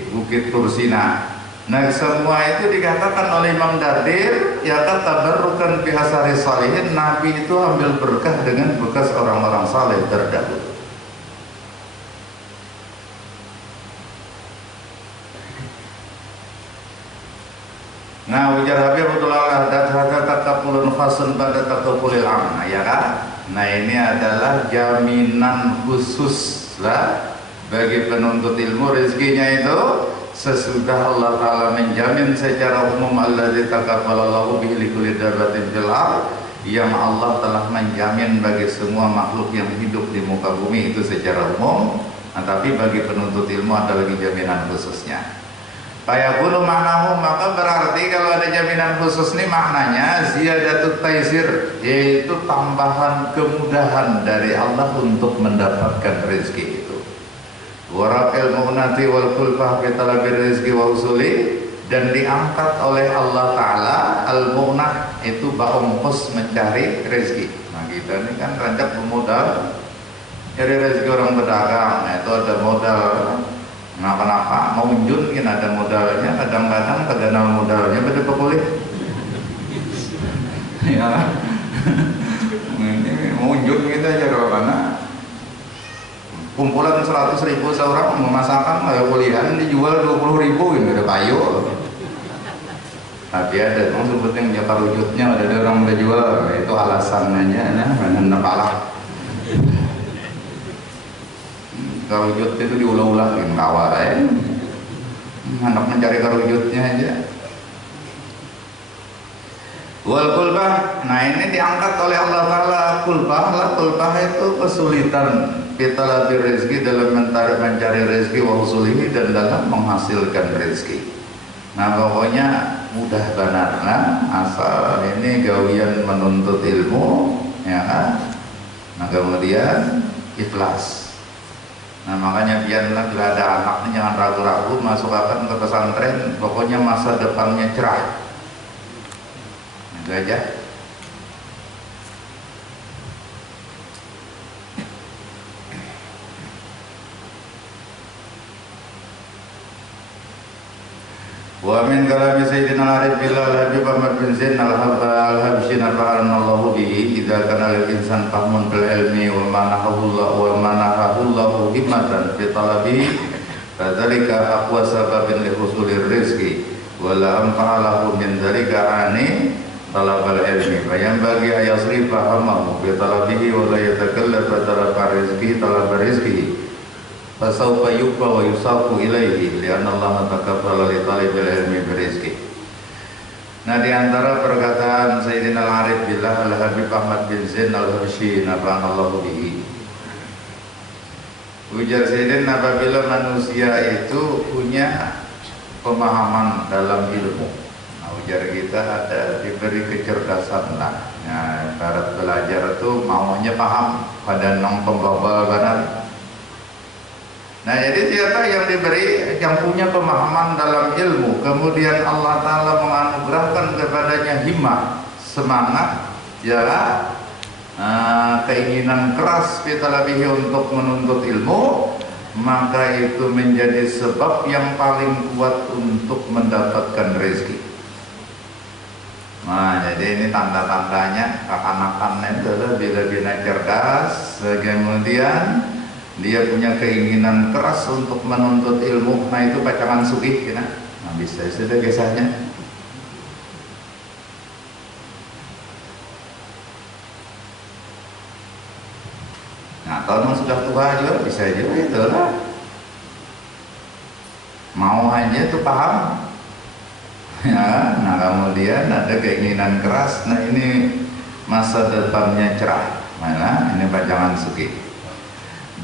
Bukit Tursina. Nah semua itu dikatakan oleh Imam Dardir, ya tabarrukan bi asari salihin, Nabi itu ambil berkah dengan bekas orang-orang saleh terdahulu. Nah ujar Habib Abdullah hadza takabulun khasun pada takabulil am, ya kan? Nah ini adalah jaminan khusus lah bagi penuntut ilmu, rezekinya itu sesudah Allah Ta'ala menjamin secara umum alladzi takaffalallahu bihi likulli dabbatin fil ardh, yang Allah telah menjamin bagi semua makhluk yang hidup di muka bumi itu secara umum. Nah, tapi bagi penuntut ilmu ada lagi jaminan khususnya. Fayaqulu ma'nahu, maka berarti kalau ada jaminan khusus ini maknanya ziyadatut taisir, yaitu tambahan kemudahan dari Allah untuk mendapatkan rezeki. Warafil mu'nati wal kulfah fi talabir rizqi wa usuli, dan diangkat oleh Allah Ta'ala al-mu'nah, itu ongkos mencari rezeki. Nah kita ini kan rancak bermodal cari rezeki orang pedagang. Nah, itu ada modal kenapa-napa mau unjun kan ada modalnya, kadang-kadang kagak modalnya beda pekulih ya ini mau unjun kita aja karena kumpulan 100.000 seorang memasakkan kayak kuliahan dijual 20.000 ini ada payu. Tapi ada yang sebutnya jaka rujutnya ada orang udah jual, itu alasannya nah pala. Karujut itu diulah-ulah yang kawal ya. Anak mencari karujutnya aja. Wal kulbah, nah ini diangkat oleh Allah Ta'ala kulbah. Lah kulbah itu kesulitan kita lebih rezeki dalam mencari rezeki wa usulihi, dan dalam menghasilkan rezeki. Nah pokoknya mudah benar nah, asal ini gawian menuntut ilmu ya kan. Nah kemudian ikhlas. Nah makanya biarlah bila ada anak jangan ragu-ragu masukkan ke pesantren, pokoknya masa depannya cerah. Itu aja. Wa min kalami sayyidina al-arif billah al-habib Ahmad bin Zain al-habshin al-ba'anallahu bihi idza kana al-insan fahmun bil ilmi wa manahahullahu himmatan fi talabihi fadzalika aqwa sababin li husulir rizqi wa la anfa'alahu min dzalika ani talabal ilmi fa yanbaghi ayasrifa hamahu bi talabihi wa la yatakallaf talaba rizqi talaba rizqi fasawfa yubqa wa yusafu ilaihi lianna Allah takaffala li talibil ilmi birizqi. Nah di antara perkataan Sayyidina Al-Arif Billah Al-Habib Ahmad bin Zain Al-Habsyi nafa'anallahu bihi, ujar Sayyidina, apabila manusia itu punya pemahaman dalam ilmu, nah ujar kita ada diberi kecerdasan lah. Nah barat belajar itu maunya paham pada nong pembabal benar. Nah jadi siapa yang diberi, yang punya pemahaman dalam ilmu, kemudian Allah Ta'ala menganugerahkan kepadanya himmah, semangat, ya keinginan keras fitalabihi untuk menuntut ilmu, maka itu menjadi sebab yang paling kuat untuk mendapatkan rezeki. Nah jadi ini tanda-tandanya kekanakan itu adalah bila bina cerdas, kemudian dia punya keinginan keras untuk menuntut ilmu. Nah itu pacangan sugih ya. Nah bisa sudah kisahnya. Nah kalau sudah tua juga bisa juga itu lah. Mau aja tuh paham ya. Nah kemudian ada keinginan keras. Nah ini masa depannya cerah. Mana ini pacangan sugih.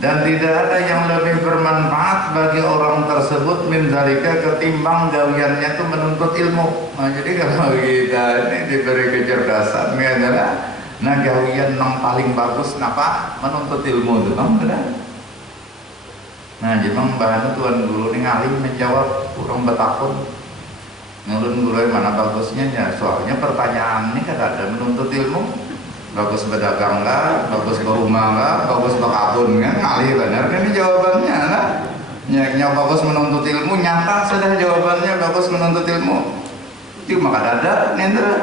Dan tidak ada yang lebih bermanfaat bagi orang tersebut min dzalika ketimbang gawiannya itu menuntut ilmu. Nah, jadi kalau kita ini diberi kecerdasan ini adalah Nah gawian yang paling bagus napa menuntut ilmu itu kan benar. Nah jemang bahan tuan guru ini ngalim menjawab kurang betakun ngulun guru mana bagusnya ya, soalnya pertanyaan ini kan ada menuntut ilmu bagus berdagang lah, bagus berumah lah, bagus berkabun kan ngalih benar kan ini jawabannya lah. Yang bagus menuntut ilmu nyata sudah jawabannya bagus menuntut ilmu cuma kadada nendra.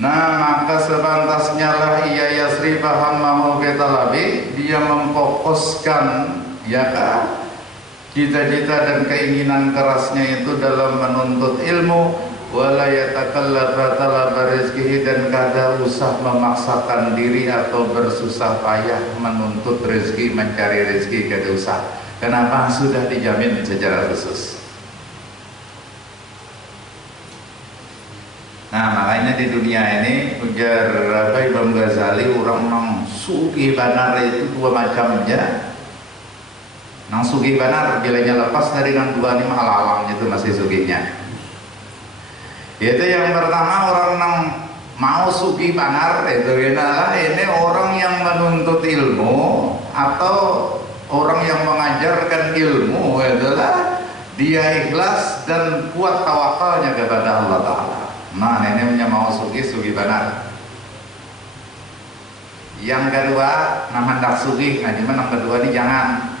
Nah maka sepantasnya lah ia yasri paham mahu ketalabi, dia memfokuskan ya kan cita-cita dan keinginan kerasnya itu dalam menuntut ilmu, wala yatakallaf talab rizqihi, dan kada usah memaksakan diri atau bersusah payah menuntut rezeki, mencari rezeki, kada usah. Kenapa? Sudah dijamin secara khusus. Nah makanya di dunia ini ujar Imam Ghazali orang nang sugih banar itu dua macam aja. Nang sugih banar bilanya lepas dari nang dua ini alang itu masih sugihnya. Itu yang pertama orang nang mau sugih banar itu adalah ini orang yang menuntut ilmu atau orang yang mengajarkan ilmu adalah dia ikhlas dan kuat tawakalnya kepada Allah Ta'ala. Nah ini mau sugih banar. Yang kedua nah hendak sugih, nah gimana yang kedua ini jangan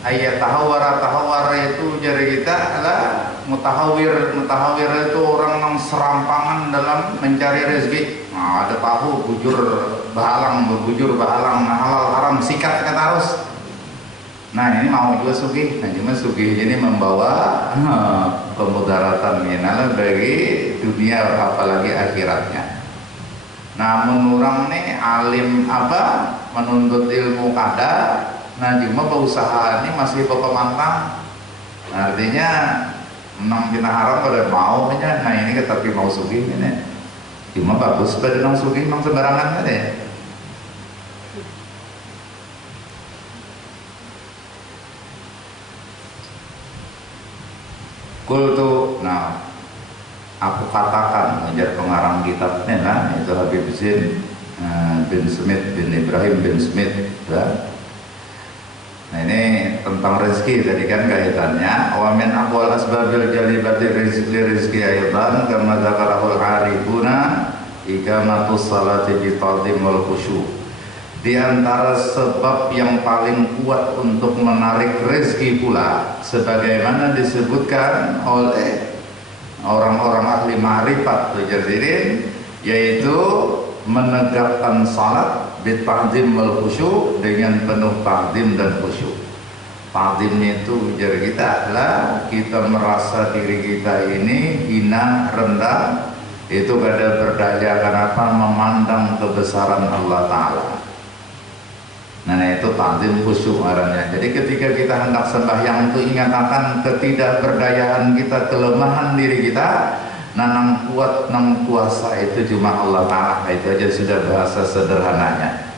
ayat tahawar itu jadi kita adalah mutahawir itu orang yang serampangan dalam mencari rezeki. Nah, ada tahu bujur bahalang nah, halal haram sikat kata harus. Nah ini mau juga sugih, nah cuma sugih ini membawa pemudaratan minal bagi dunia apalagi akhiratnya. Namun orang nih alim apa menuntut ilmu kada, nah cuma berusaha ini masih berpemantang. Artinya menang bina haram pada mau nya, nah ini tapi mau sugih ini. Cuma bagus pada nang sugih nang sembarangan aja. Ya. Kultu, nah aku katakan menjadi pengarang kitabnya lah itu Habib Zain bin Smith bin Ibrahim bin Smith ya. Nah ini tentang rezeki tadi kan kaitannya wa min aqwal asbabil jalibati rizqi aydan kama dzakarahul arifuna ikamatus salati bi tadhimul khusyu'. Di antara sebab yang paling kuat untuk menarik rezeki pula sebagaimana disebutkan oleh orang-orang ahli ma'rifat tujurin, yaitu menegakkan salat bita'zimul khusyu' dengan penuh ta'zim dan khusyuk. Ta'zimnya itu ujar kita adalah kita merasa diri kita ini hina, rendah, itu kada berdaya kenapa memandang kebesaran Allah Ta'ala. Nah itu ta'zim khusyuk arahnya. Jadi ketika kita hendak sembahyang itu ingat akan ketidakberdayaan kita, kelemahan diri kita. Nah nang kuat, nang kuasa itu cuma Allah Ta'ala. Itu aja sudah bahasa sederhananya.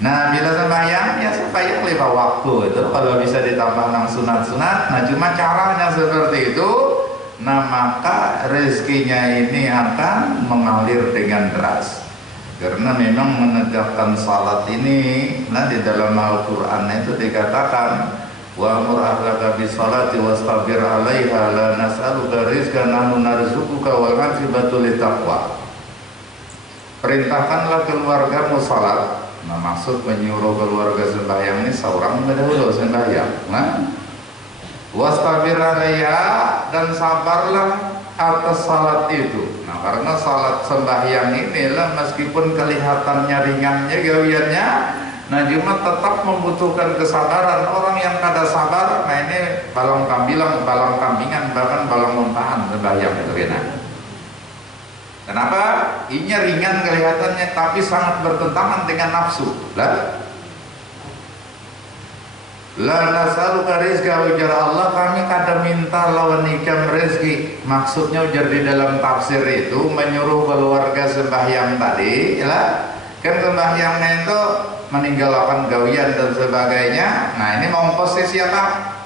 Nah bila sembahyang ya sembahyang 5 waktu itu kalau bisa ditambah nang sunat-sunat. Nah cuma caranya seperti itu. Nah maka rezekinya ini akan mengalir dengan deras. Karena memang menegakkan salat ini, nah di dalam Al-Quran itu dikatakan wa amur ahlaka bis salati wastabir 'alaiha la nas'aluka rizqan nahnu narzuquka wal 'aqibatu littaqwa. Perintahkanlah keluargamu salat. Nah maksud menyuruh keluarga sembahyang ini seorang mendahulu sembahyang. Nah wastabir 'alaiha, dan sabarlah atas salat itu. Nah karena salat sembahyang inilah meskipun kelihatannya ringannya gawiannya, nah cuma tetap membutuhkan kesabaran. Orang yang kada sabar, nah ini balang kambingan, bahkan balang muntahan sembahyang itu kena. Kenapa? Ini ringan kelihatannya tapi sangat bertentangan dengan nafsu. Lah la nas'aluka rizqa, ujar Allah kami kada minta lawan ikam rezeki. Maksudnya ujar di dalam tafsir itu menyuruh keluarga sembahyang tadi ya, Kan sembahyangnya itu meninggalkan gawian dan sebagainya. Nah ini mengongkosi siapa?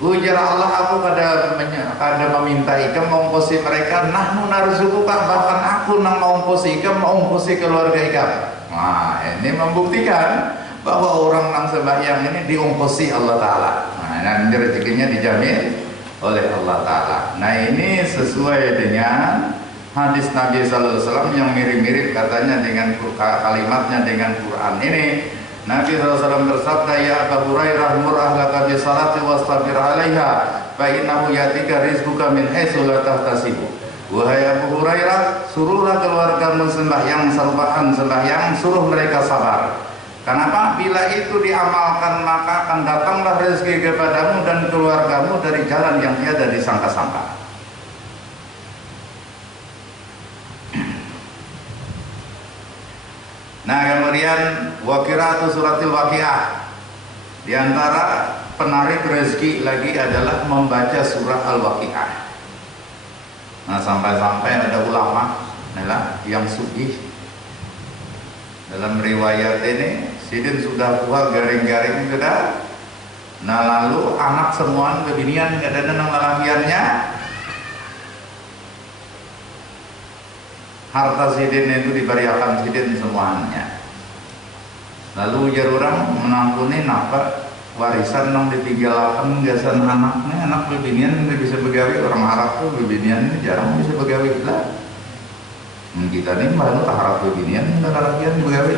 Ujar Allah, aku kada meminta ikam mengongkosi mereka. Nahnu narzuquka, bahkan aku nang mengongkosi ikam, mengongkosi keluarga ikam. Nah ini membuktikan bahwa orang nang sembahyang ini diongkosi Allah Ta'ala. Nah nanti rezekinya dijamin oleh Allah Ta'ala. Nah ini sesuai dengan hadis Nabi Sallallahu Alaihi Wasallam yang mirip-mirip katanya dengan kalimatnya dengan Quran ini. Nabi SAW bersabda, ya Abu Hurairah, mur ahlaka bi salati wastabir 'alaiha fa innahu yatika rizquka min haitsu la tahtasibu. Wahai Abu Hurairah, suruhlah keluargamu sembahyang, sembahyang, suruh mereka sabar. Kenapa? Bila itu diamalkan maka akan datanglah rezeki kepadamu dan keluargamu dari jalan yang tiada disangka-sangka. Nah kemudian wakiratu suratil waqiah. Di antara penarik rezeki lagi adalah membaca surah Al-Waqiah. Nah sampai-sampai ada ulama yang sugih dalam riwayat ini, sidin sudah tua, garing-garing sudah. Nah lalu anak semua kebinian gak ada nang lalakiannya. Harta sidin itu diberiakan sidin semuanya. Lalu ujar orang menampuni napa warisan nang ditinggalkan gasan anaknya, anak bebinian nggak bisa begawi. Orang Arab tuh bebinian jarang bisa begawi lah. Kita nih baru tak harap bebinian nggak lalakian begawi.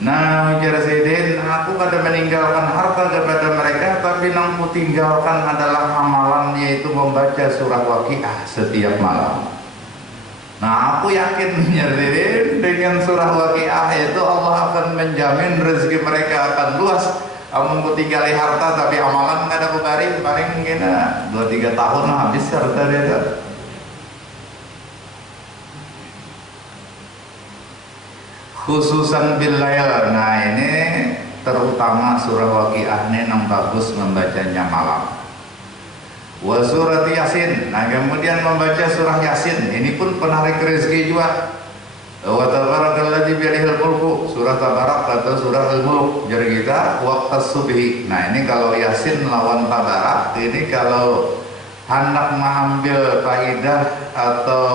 Nah ujar sidin, aku pada meninggalkan harta kepada mereka, tapi yang ku tinggalkan adalah amalan, yaitu membaca surah Waqiah setiap malam. Nah aku yakin sidin, dengan surah Waqiah itu Allah akan menjamin rezeki mereka akan luas. Kamu ku tinggali harta tapi amalan nggak ada paling mungkin 2-3 tahun habis harta dia. Khususan bil lail. Nah ini terutama surah Waqiah ini yang bagus membacanya malam. Wa surat Yasin. Nah kemudian membaca surah Yasin ini pun penarik rezeki juga. Wa tabarakalladzi biyadihil mulku, surah Tabarak atau surah Al-Mulk. Jadi kita waktu subhi. Nah ini kalau Yasin lawan Tabarak, ini kalau hendak mengambil faidah atau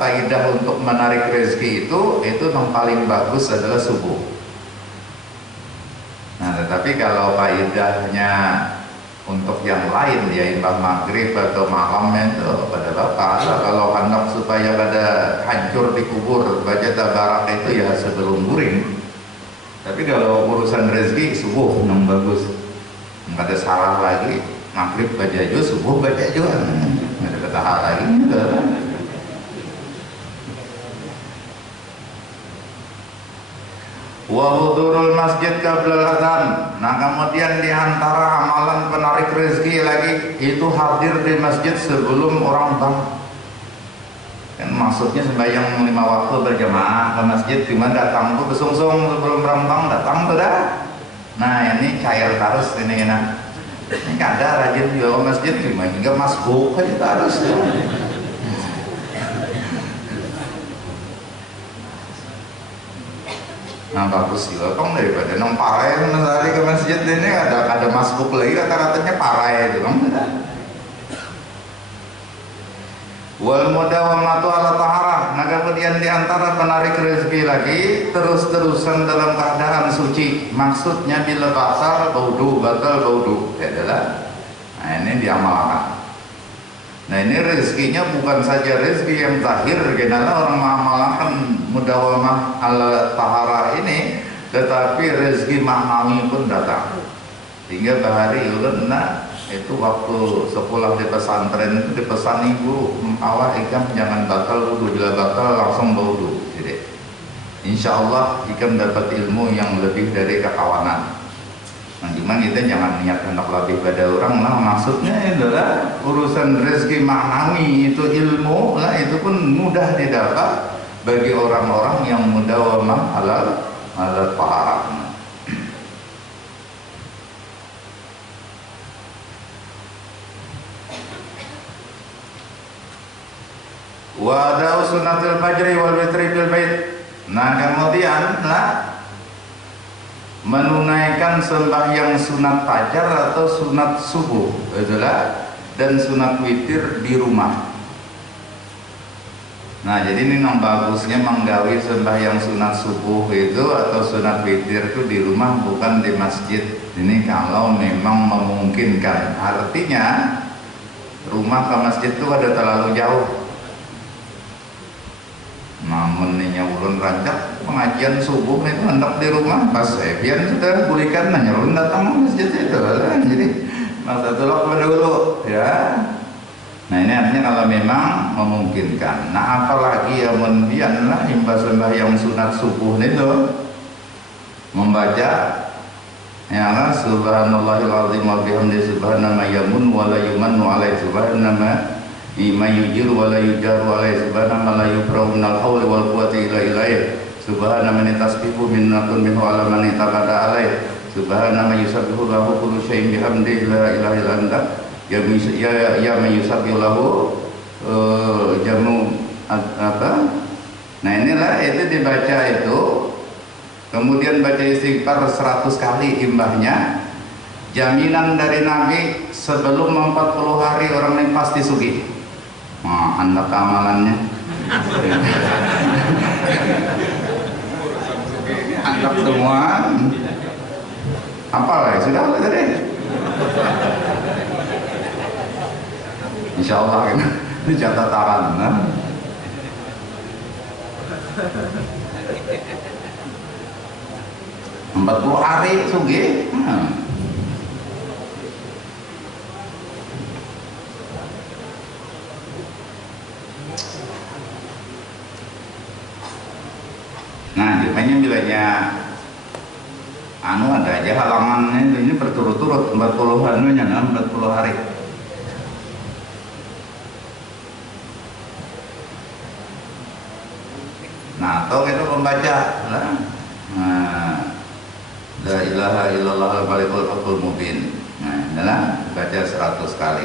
faidah untuk menarik rezeki itu yang paling bagus adalah subuh. Nah tetapi kalau faidahnya untuk yang lain ya imbang maghrib atau malam itu pada bapak, kalau hendak supaya pada hancur di kubur baca Tabarak itu ya sebelum guring. Tapi kalau urusan rezeki subuh yang bagus, nggak ada salah lagi. Maghrib baca juga, subuh baca juga, nggak ada kata hal lagi gitu. Wa hudurul masjid qabla adzan. Nah kemudian di antara amalan penarik rezeki lagi itu hadir di masjid sebelum orang bangun. Kan maksudnya sembahyang 5 waktu berjamaah ke masjid, cuma datang tuh besungsung sebelum orang bangun datang tuh dah. Nah ini cair terus ini enak. Ini nggak ada rajin juga ke masjid, cuma hingga masbuk aja terus. Nah bagus juga kan daripada nong parai sehari ke masjid ini ada masbuk lagi, kata-katanya parai itu kan. Wal mudawamatu ala taharah. Nah kemudian diantara penarik rezeki lagi terus-terusan dalam keadaan suci. Maksudnya bila batal baudu adalah. Nah ini diamalkan. Nah ini rezekinya bukan saja rezeki yang zahir, karena orang mengamalkan mudawamah ala taharah ini, tetapi rezeki maknawi pun datang. Hingga bahari ulun itu waktu sekolah di pesantren itu dipesan ibu, awal ikam jangan batal wudu, bila batal langsung wudu. Jadi insya Allah ikam dapat ilmu yang lebih dari kekawanan. Nah cuma kita jangan niat hendak lebih pada orang lah. Maksudnya adalah urusan rezeki maknawi itu ilmu lah, itu pun mudah didapat bagi orang-orang yang mudawamah ala taharah. Wa ada sunatul fajri wal witri fil bait. Nah, kemudian menunaikan sembahyang sunat fajar atau sunat subuh, itulah, dan sunat witir di rumah. Nah, jadi ini yang bagusnya menggawi sembahyang sunat subuh itu atau sunat witir itu di rumah, bukan di masjid. Ini kalau memang memungkinkan. Artinya rumah ke masjid itu ada terlalu jauh. Namun ini ulun rancak pengajian subuh itu hendak di rumah, pas biar sudah bulikan nyerun datang ke masjid itu lah. Jadi masa tolak dulu ya. Nah, ini artinya kalau memang memungkinkan. Nah, apalagi ya mendian lah imbas sembahyang sunat subuh itu membaca ya kan, subhanallahil azim wa bihamdihi subhanama yamun wa la yumannu alaihi subhanama ima yujir wa la yujaru alaihi subhanama la yufrahu minal hawli wal quwwati illa ilaihi subhanama ni tasbihu minnatun minhu ala man itabada alaihi subhanama yusabbihu lahu kullu syai'in bihamdihi la ilaha illa anta ya yusabbihu lahu jamu apa. Nah, inilah itu dibaca itu, kemudian baca istighfar 100 kali imbahnya. Jaminan dari Nabi sebelum 40 hari orang ini pasti sugih. Nah, anda keamalannya anggap semua apa lah, sudah lah tadi. Insya Allah kan ini catatan. Nah. Empat 40 hari sugih. Nah, makanya bilanya ada aja halangannya ini berturut-turut 40 anunya 40 hari. Nah, atau kita membaca lah. La ilaha illallah al-malikul haqqul mubin. Nah, adalah baca 100 kali.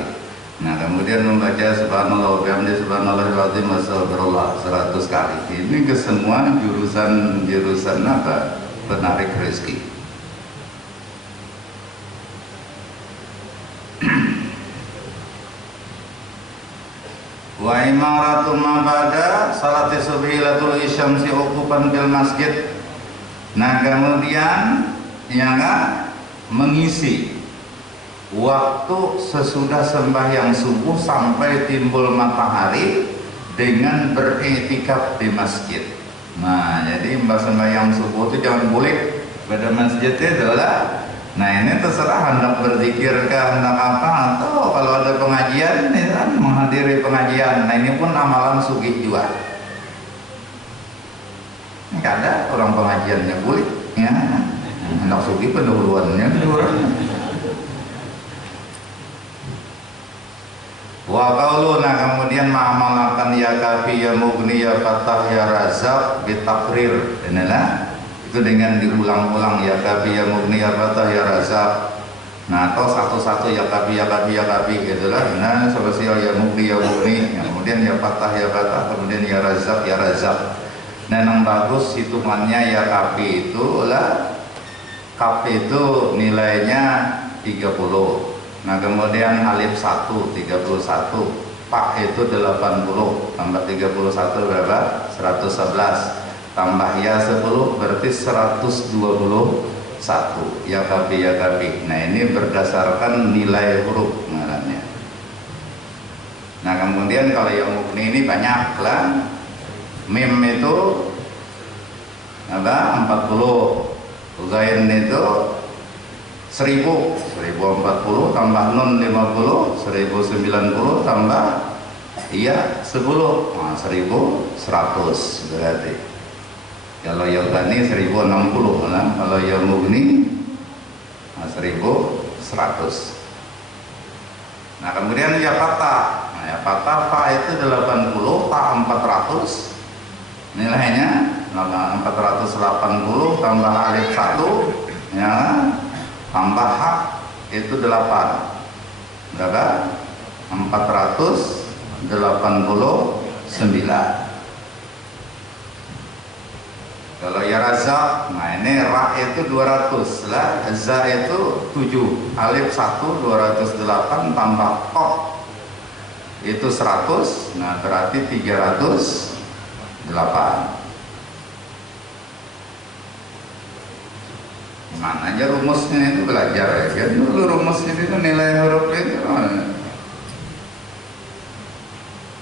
Nah, kemudian membaca subhanallah wa bihamdihi subhanallahil azim wa astagfirullah 100 kali. Ini ke semua jurusan apa? Penarik rezeki. Wa imaratu ma ba'da salati subhi latul isyamsi uquban bil masjid. Nah, kemudian ya kan, mengisi waktu sesudah sembahyang subuh sampai timbul matahari dengan beriktikaf di masjid. Nah, jadi mbak sembahyang subuh itu jangan bulik pada masjid itu lah. Nah, ini terserah hendak berzikir kah, hendak apa, atau kalau ada pengajian ini kan menghadiri pengajian. Nah, ini pun amalan sugih juga. Ini ada orang pengajiannya bulik ya, hendak sugih pendahuluannya kedua. Wa qauluna, kemudian ma'amalakan ya kafi ya mugni ya fatah ya razak bitakrir. Inilah itu dengan diulang-ulang ya kafi ya mugni ya fatah ya razak. Nah, atau satu-satu ya kafi ya kafi ya kafi gitulah. Nah, spesial ya mugni, kemudian ya fatah, kemudian ya razak ya razak. Nah, yang bagus hitungannya ya kafi itu lah, kafi itu nilainya 30. Nah, kemudian alif 1 31, pak itu 80, tambah 31 berapa? 111, tambah ya 10 berarti 121. Ya kafi ya kafi. Nah, ini berdasarkan nilai huruf ngarannya. Nah, kemudian kalau yang mukni ini banyak lah. Mim itu apa? 40. Zain itu 1040 tambah nun 50, 1090 tambah iya 10, nah, 1100 berarti. Kalau yang tani 1060 nah, kalau yang mugni 1100. Nah, kemudian ya patah. Nah, ya patah fa itu 80, fa 400. Nilainya 480 tambah alif 1 ya, tambah hak itu 8. Berapa? 480 9. Kalau ya Razak, nah ini Ra itu 200 lah, Za itu 7, Alif 1 208 tambah Qaf itu 100, nah berarti 308. Mana aja rumusnya itu belajar ya kan, dulu rumusnya itu nilai huruf itu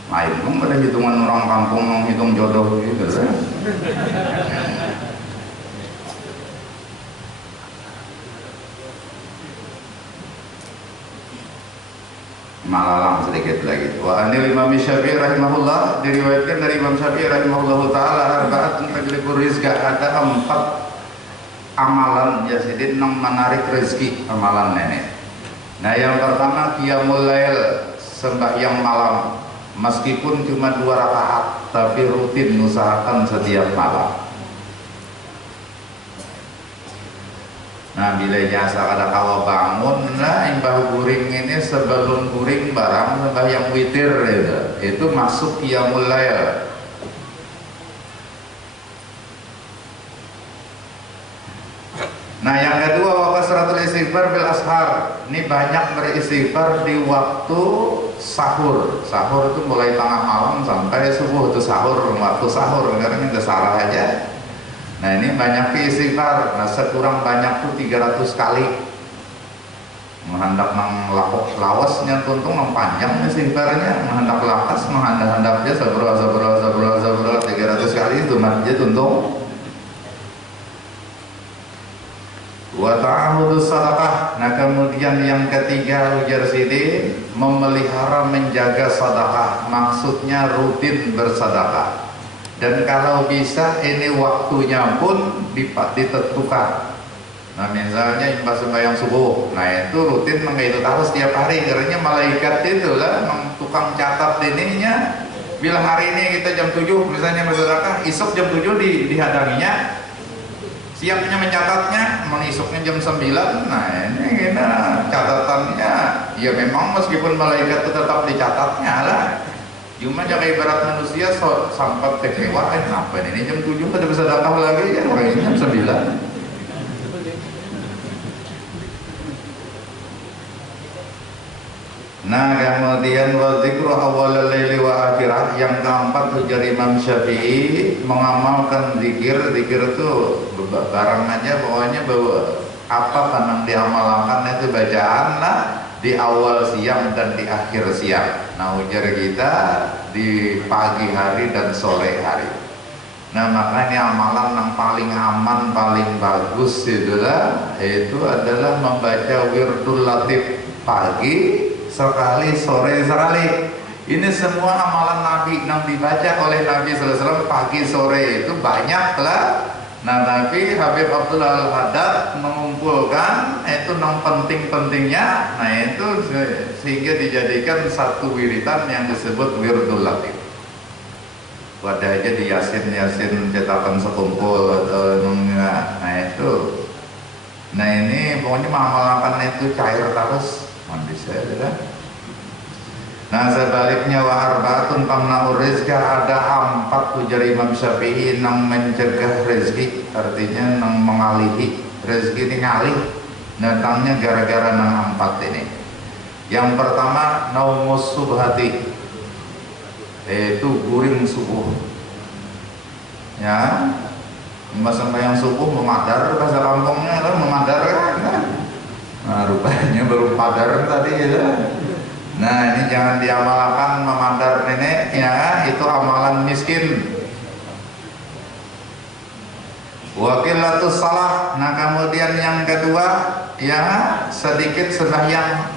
lain kan pada hitungan orang kampung menghitung jodoh gitu kan. Malalang sedikit lagi. Wa anil Imam Syafi'i rahimahullah, diriwayatkan dari Imam Syafi'i rahimahullah taala arba'atun tajlibur rizqa, ada 4 amalan ya sidin nang menarik rezeki amalan nenek. Nah yang pertama qiyamul lail, sembahyang malam, meskipun cuma 2 rakaat tapi rutin usahakan setiap malam. Nah bila nyasa ada kawa bangun lah imbah guring ini sebelum guring barang sembahyang witir itu masuk qiyamul lail. Nah yang kedua wa kasratul istighfar bil ashar, ini banyak beristighfar di waktu sahur. Sahur itu mulai tengah malam sampai subuh itu sahur, waktu sahur karena kita salah aja. Nah ini banyak istighfar, nah sekurang banyak tuh 300 kali. Menghendak nang lapok lawasnya tuntung nang panjang istighfarnya, menghendak lakas, menghendak-hendaknya sabro 300 kali itu aja tuntung. Wa ta'ahudus sadaqah. Nah kemudian yang ketiga ujar sini memelihara menjaga sedekah, maksudnya rutin bersedekah. Dan kalau bisa ini waktunya pun ditentukan. Nah misalnya imbas sembahyang subuh, nah itu rutin itu harus setiap hari. Karena malaikat itu lah tukang catat ininya. Bila hari ini kita jam 7 misalnya bersedekah, esok jam 7 dihadanginya. Siapnya mencatatnya, mengisuknya jam 9. Nah ini kita catatannya ya memang meskipun malaikat itu tetap dicatatnya lah. Cuma jaga ibarat manusia sampai kecewa, kenapa ini jam 7 pada bisa datang lagi ya, orang ini jam 9. Nah kemudian wa dzikru awwalal laili wa akhirah, yang keempat ujar Imam Syafi'i mengamalkan zikir. Zikir itu barang aja pokoknya bahwa apa yang diamalkan itu bacaan lah di awal siang dan di akhir siang. Nah ujar kita di pagi hari dan sore hari. Nah makanya amalan yang paling aman, paling bagus itu adalah membaca wirdul latif pagi sekali, sore sekali. Ini semua amalan Nabi yang dibaca oleh Nabi sallallahu alaihi wasallam pagi sore itu banyak lah. Nah Nabi Habib Abdullah Al-Haddad mengumpulkan itu yang penting-pentingnya. Nah itu sehingga dijadikan satu wiridan yang disebut wirdul latif. Wadah aja di Yasin cetakan sekumpul atau nah itu. Nah ini pokoknya mengamalkan itu cair terus. Mandi saya. Nah sebaliknya wa arba'atun tamna'ur rizqa, ada 4 ujar Imam Syafi'i yang mencegah rezeki, artinya yang mengalihi rezeki ini ngalih datangnya gara-gara 4 ini. Yang pertama naumus subhati, yaitu guring subuh ya. Masa yang subuh memadar, bahasa kampungnya kan memadar kan. Nah rupanya baru padar tadi ya. Nah ini jangan diamalkan memadar nenek ya, itu amalan miskin. Wakilatus salah. Nah kemudian yang kedua ya sedikit sembahyang.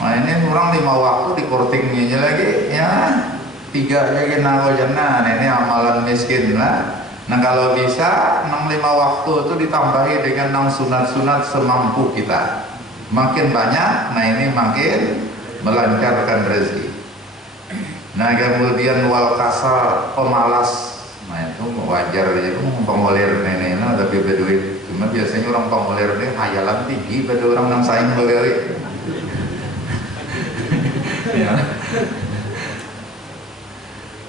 Nah ini orang 5 waktu di kortingnya lagi ya, 3 aja kena wajana. Nah ini amalan miskin lah. Nah kalau bisa 5 waktu itu ditambahi dengan 6 sunat-sunat semampu kita. Makin banyak, nah ini makin melancarkan rezeki. Nah kemudian wal kasal, pemalas. Nah itu wajar aja, itu pengolir nenek tapi berduit. Cuma biasanya orang pengolir ini hayalan tinggi pada orang yang saing beli. Ya.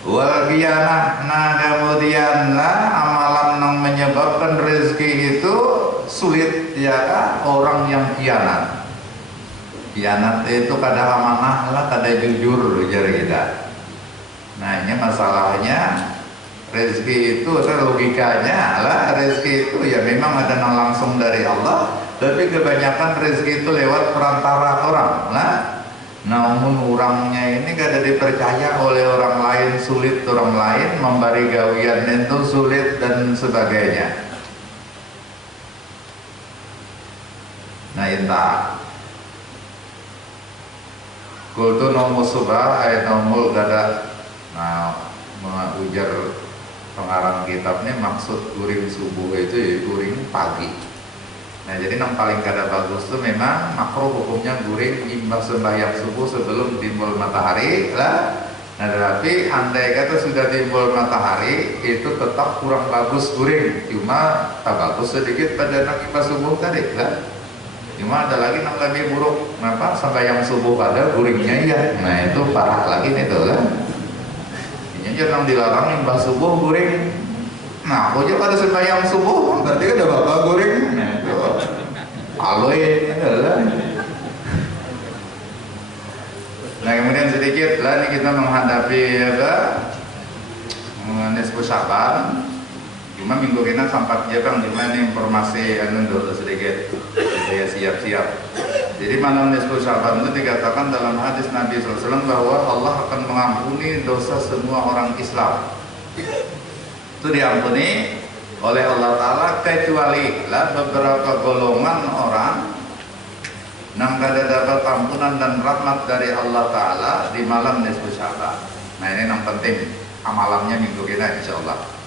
wal khianah. Nah kemudian amalan yang menyebabkan rezeki itu sulit ya kan, orang yang khianat. Khianat itu kada amanah lah, kada jujur jar kita. Nah ini masalahnya, rezeki itu logikanya lah, rezeki itu ya memang ada yang langsung dari Allah, tapi kebanyakan rezeki itu lewat perantara orang lah. Namun orangnya ini kada dipercaya oleh orang lain, sulit orang lain memberi gawian itu sulit dan sebagainya. Nah entah kultu nomor subah ayat nomor gada. Nah ujar pengarang kitabnya maksud guring subuh itu ya guring pagi. Nah jadi yang paling kada bagus itu memang makruh hukumnya guring imbas sembahyang subuh sebelum timbul matahari lah. Nah tetapi andai kata sudah timbul matahari itu tetap kurang bagus guring, cuma tak bagus sedikit pada imbas subuh tadi lah. Cuma ada lagi yang lebih buruk, kenapa sembahyang subuh pada guringnya ya. Nah itu parah lagi nih tuh lah. Ini jangan dilarang imbas subuh guring. Nah, aku aja pada sembahyang subuh, berarti kan udah bapak goreng. Nah, itu aloe adalah. Nah, kemudian sedikit lah ini kita menghadapi apa? Nisfu Syaban. Cuma minggu ini sempat ya Bang, cuma ini informasi dulu sedikit supaya siap-siap. Jadi malam Nisfu Syaban itu dikatakan dalam hadis Nabi SAW bahwa Allah akan mengampuni dosa semua orang Islam. Itu diampuni oleh Allah Ta'ala kecuali lah beberapa golongan orang yang kada dapat ampunan dan rahmat dari Allah Ta'ala di malam nisfu Syaban. Nah ini yang penting amalannya minggu kita insya Allah.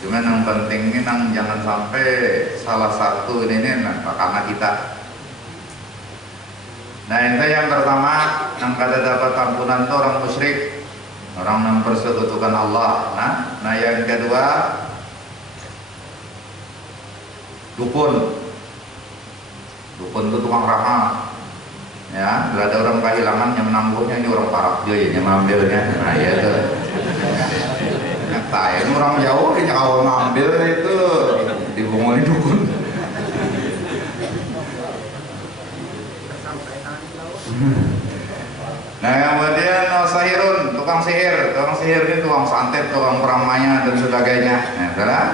Cuma yang penting ini jangan sampai salah satu ini karena kita. Nah itu yang pertama yang kada dapat ampunan itu orang musyrik, orang yang mempersekutukan Allah. Nah yang kedua dukun. Dukun itu tukang ramal. Ya, bila ada orang kehilangan yang menangguhnya ini orang parah dia yang mengambilnya. Nah ya itu. Ini orang jauh ini kalau ngambil itu dibunguli dukun. Nah kemudian sahirun, tukang sihir ini tukang santet, tukang peramanya dan sebagainya. Nah, adalah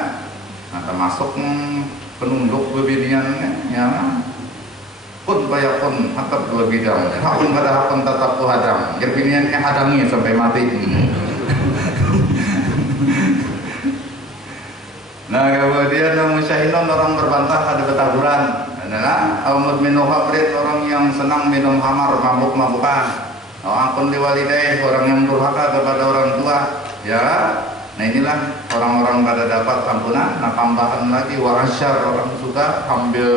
termasuk penunduk bebinian ya. Pun bayakun atap dua bidang, hakun pada hakun tetap hadam. Bebiniannya hadangi sampai mati. Nah kemudian musyahinon orang berbantah ada betaburan. Adalah mudminu khamrin, orang yang senang minum khamar, mabuk-mabukan. Akun liwalidayh, orang yang durhaka kepada orang tua. Ya, nah inilah orang-orang pada dapat ampunan. Nah tambahan lagi warasyar, orang suka ambil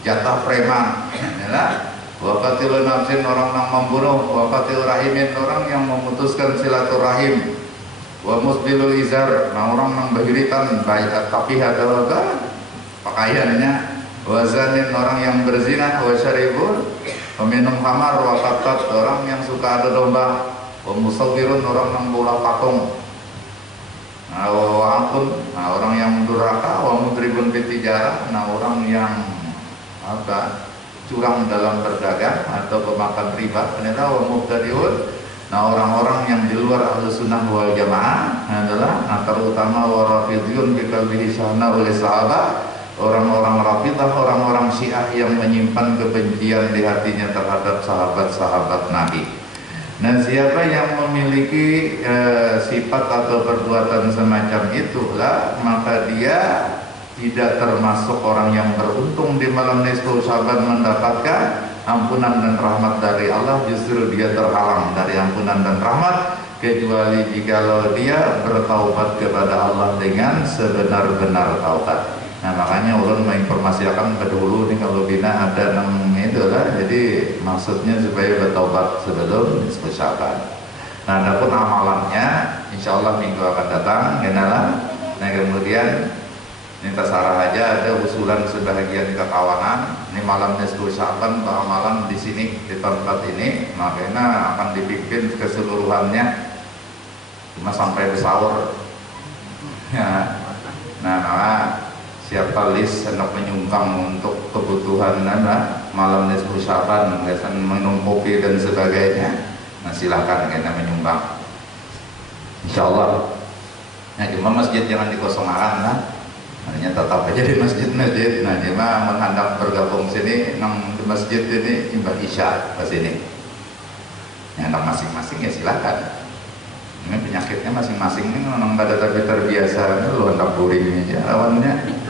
jatah preman. Inilah waqatil nafsin, orang yang membunuh. Waqatil rahimin, orang yang memutuskan silaturahim. Wa musbilul izar, nah orang yang berhiritan baik tapi ada pakaiannya. Wazanin, orang yang berzina. Wasyaribun, peminum khamar. Waqatat, orang yang suka ada domba. Wa musawwirun, orang yang bola patung. Nah wa'akun, nah orang yang durhaka. Wa mudribun bitijarah, nah orang yang curang dalam berdagang atau pemakan riba. Ternyata wa mubtadiun, nah orang-orang yang di luar ahlu sunnah wal jamaah adalah terutama warafidiyun bikalbihi syahna oleh sahabat, orang-orang rafidah, orang-orang syiah yang menyimpan kebencian di hatinya terhadap sahabat-sahabat Nabi. Dan siapa yang memiliki sifat atau perbuatan semacam itulah, maka dia tidak termasuk orang yang beruntung di malam nisfu Syaban mendapatkan ampunan dan rahmat dari Allah. Justru dia terhalang dari ampunan dan rahmat kecuali jikalau dia bertaubat kepada Allah dengan sebenar-benar taubat. Nah makanya ulun menginformasikan dahulu nih kalau bina ada nang itu lah, jadi maksudnya supaya bertaubat sebelum nisfu Syaban. Nah adapun amalannya insya Allah minggu akan datang kenalan. Nah kemudian ini terserah aja, ada usulan sebagian kekawanan ini malam nisfu Syaban amalan di sini di tempat ini, makanya akan dipimpin keseluruhannya cuma sampai sahur ya. Nah, siapa list hendak menyumbang untuk kebutuhan malam nisfu Syaban, biasanya minum kopi dan sebagainya, nah silakan kita menyumbang, insyaallah. Nah cuma masjid jangan dikosongkan lah, hanya tetap aja di masjid-masjid. Nah cuma menghadap bergabung sini di masjid ini imbah isya ke sini, ya masing-masing ya silakan. Ini penyakitnya masing-masing ini memang pada terbiasa lu hendak boring aja lawannya.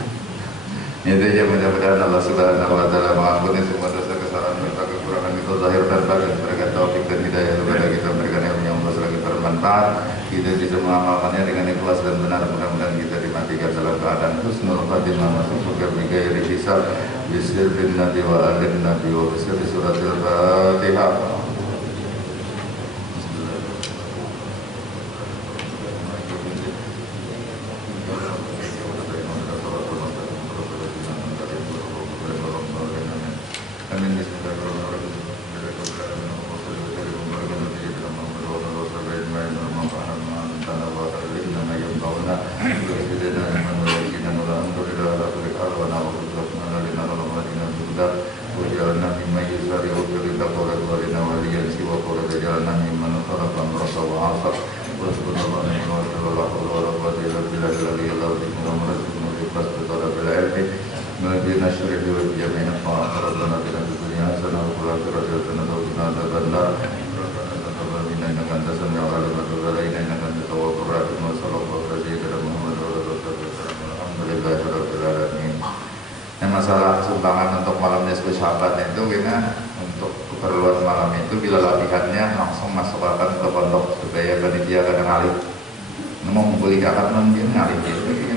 Itu aja, mudah-mudahan Allah Subhanahu wa taala mengampuni semua dosa kesalahan serta kekurangan kita zahir dan batin, berikan taufik dan hidayah kepada kita, berikan ilmu yang lagi bermanfaat, kita bisa mengamalkannya dengan ikhlas dan benar. Mudah-mudahan kita dimatikan dalam keadaan husnul khatimah, masuk surga bighairi hisab, bisirrin nabi wa alin nabi wa bisirri suratil Fatihah. Masalah sumbangan untuk malam nisfu Syaban itu kita untuk keperluan malam itu bila latihannya langsung masukkan ke pondok supaya panitia kadang ngalih mau membeli akad mungkin ngalih gitu.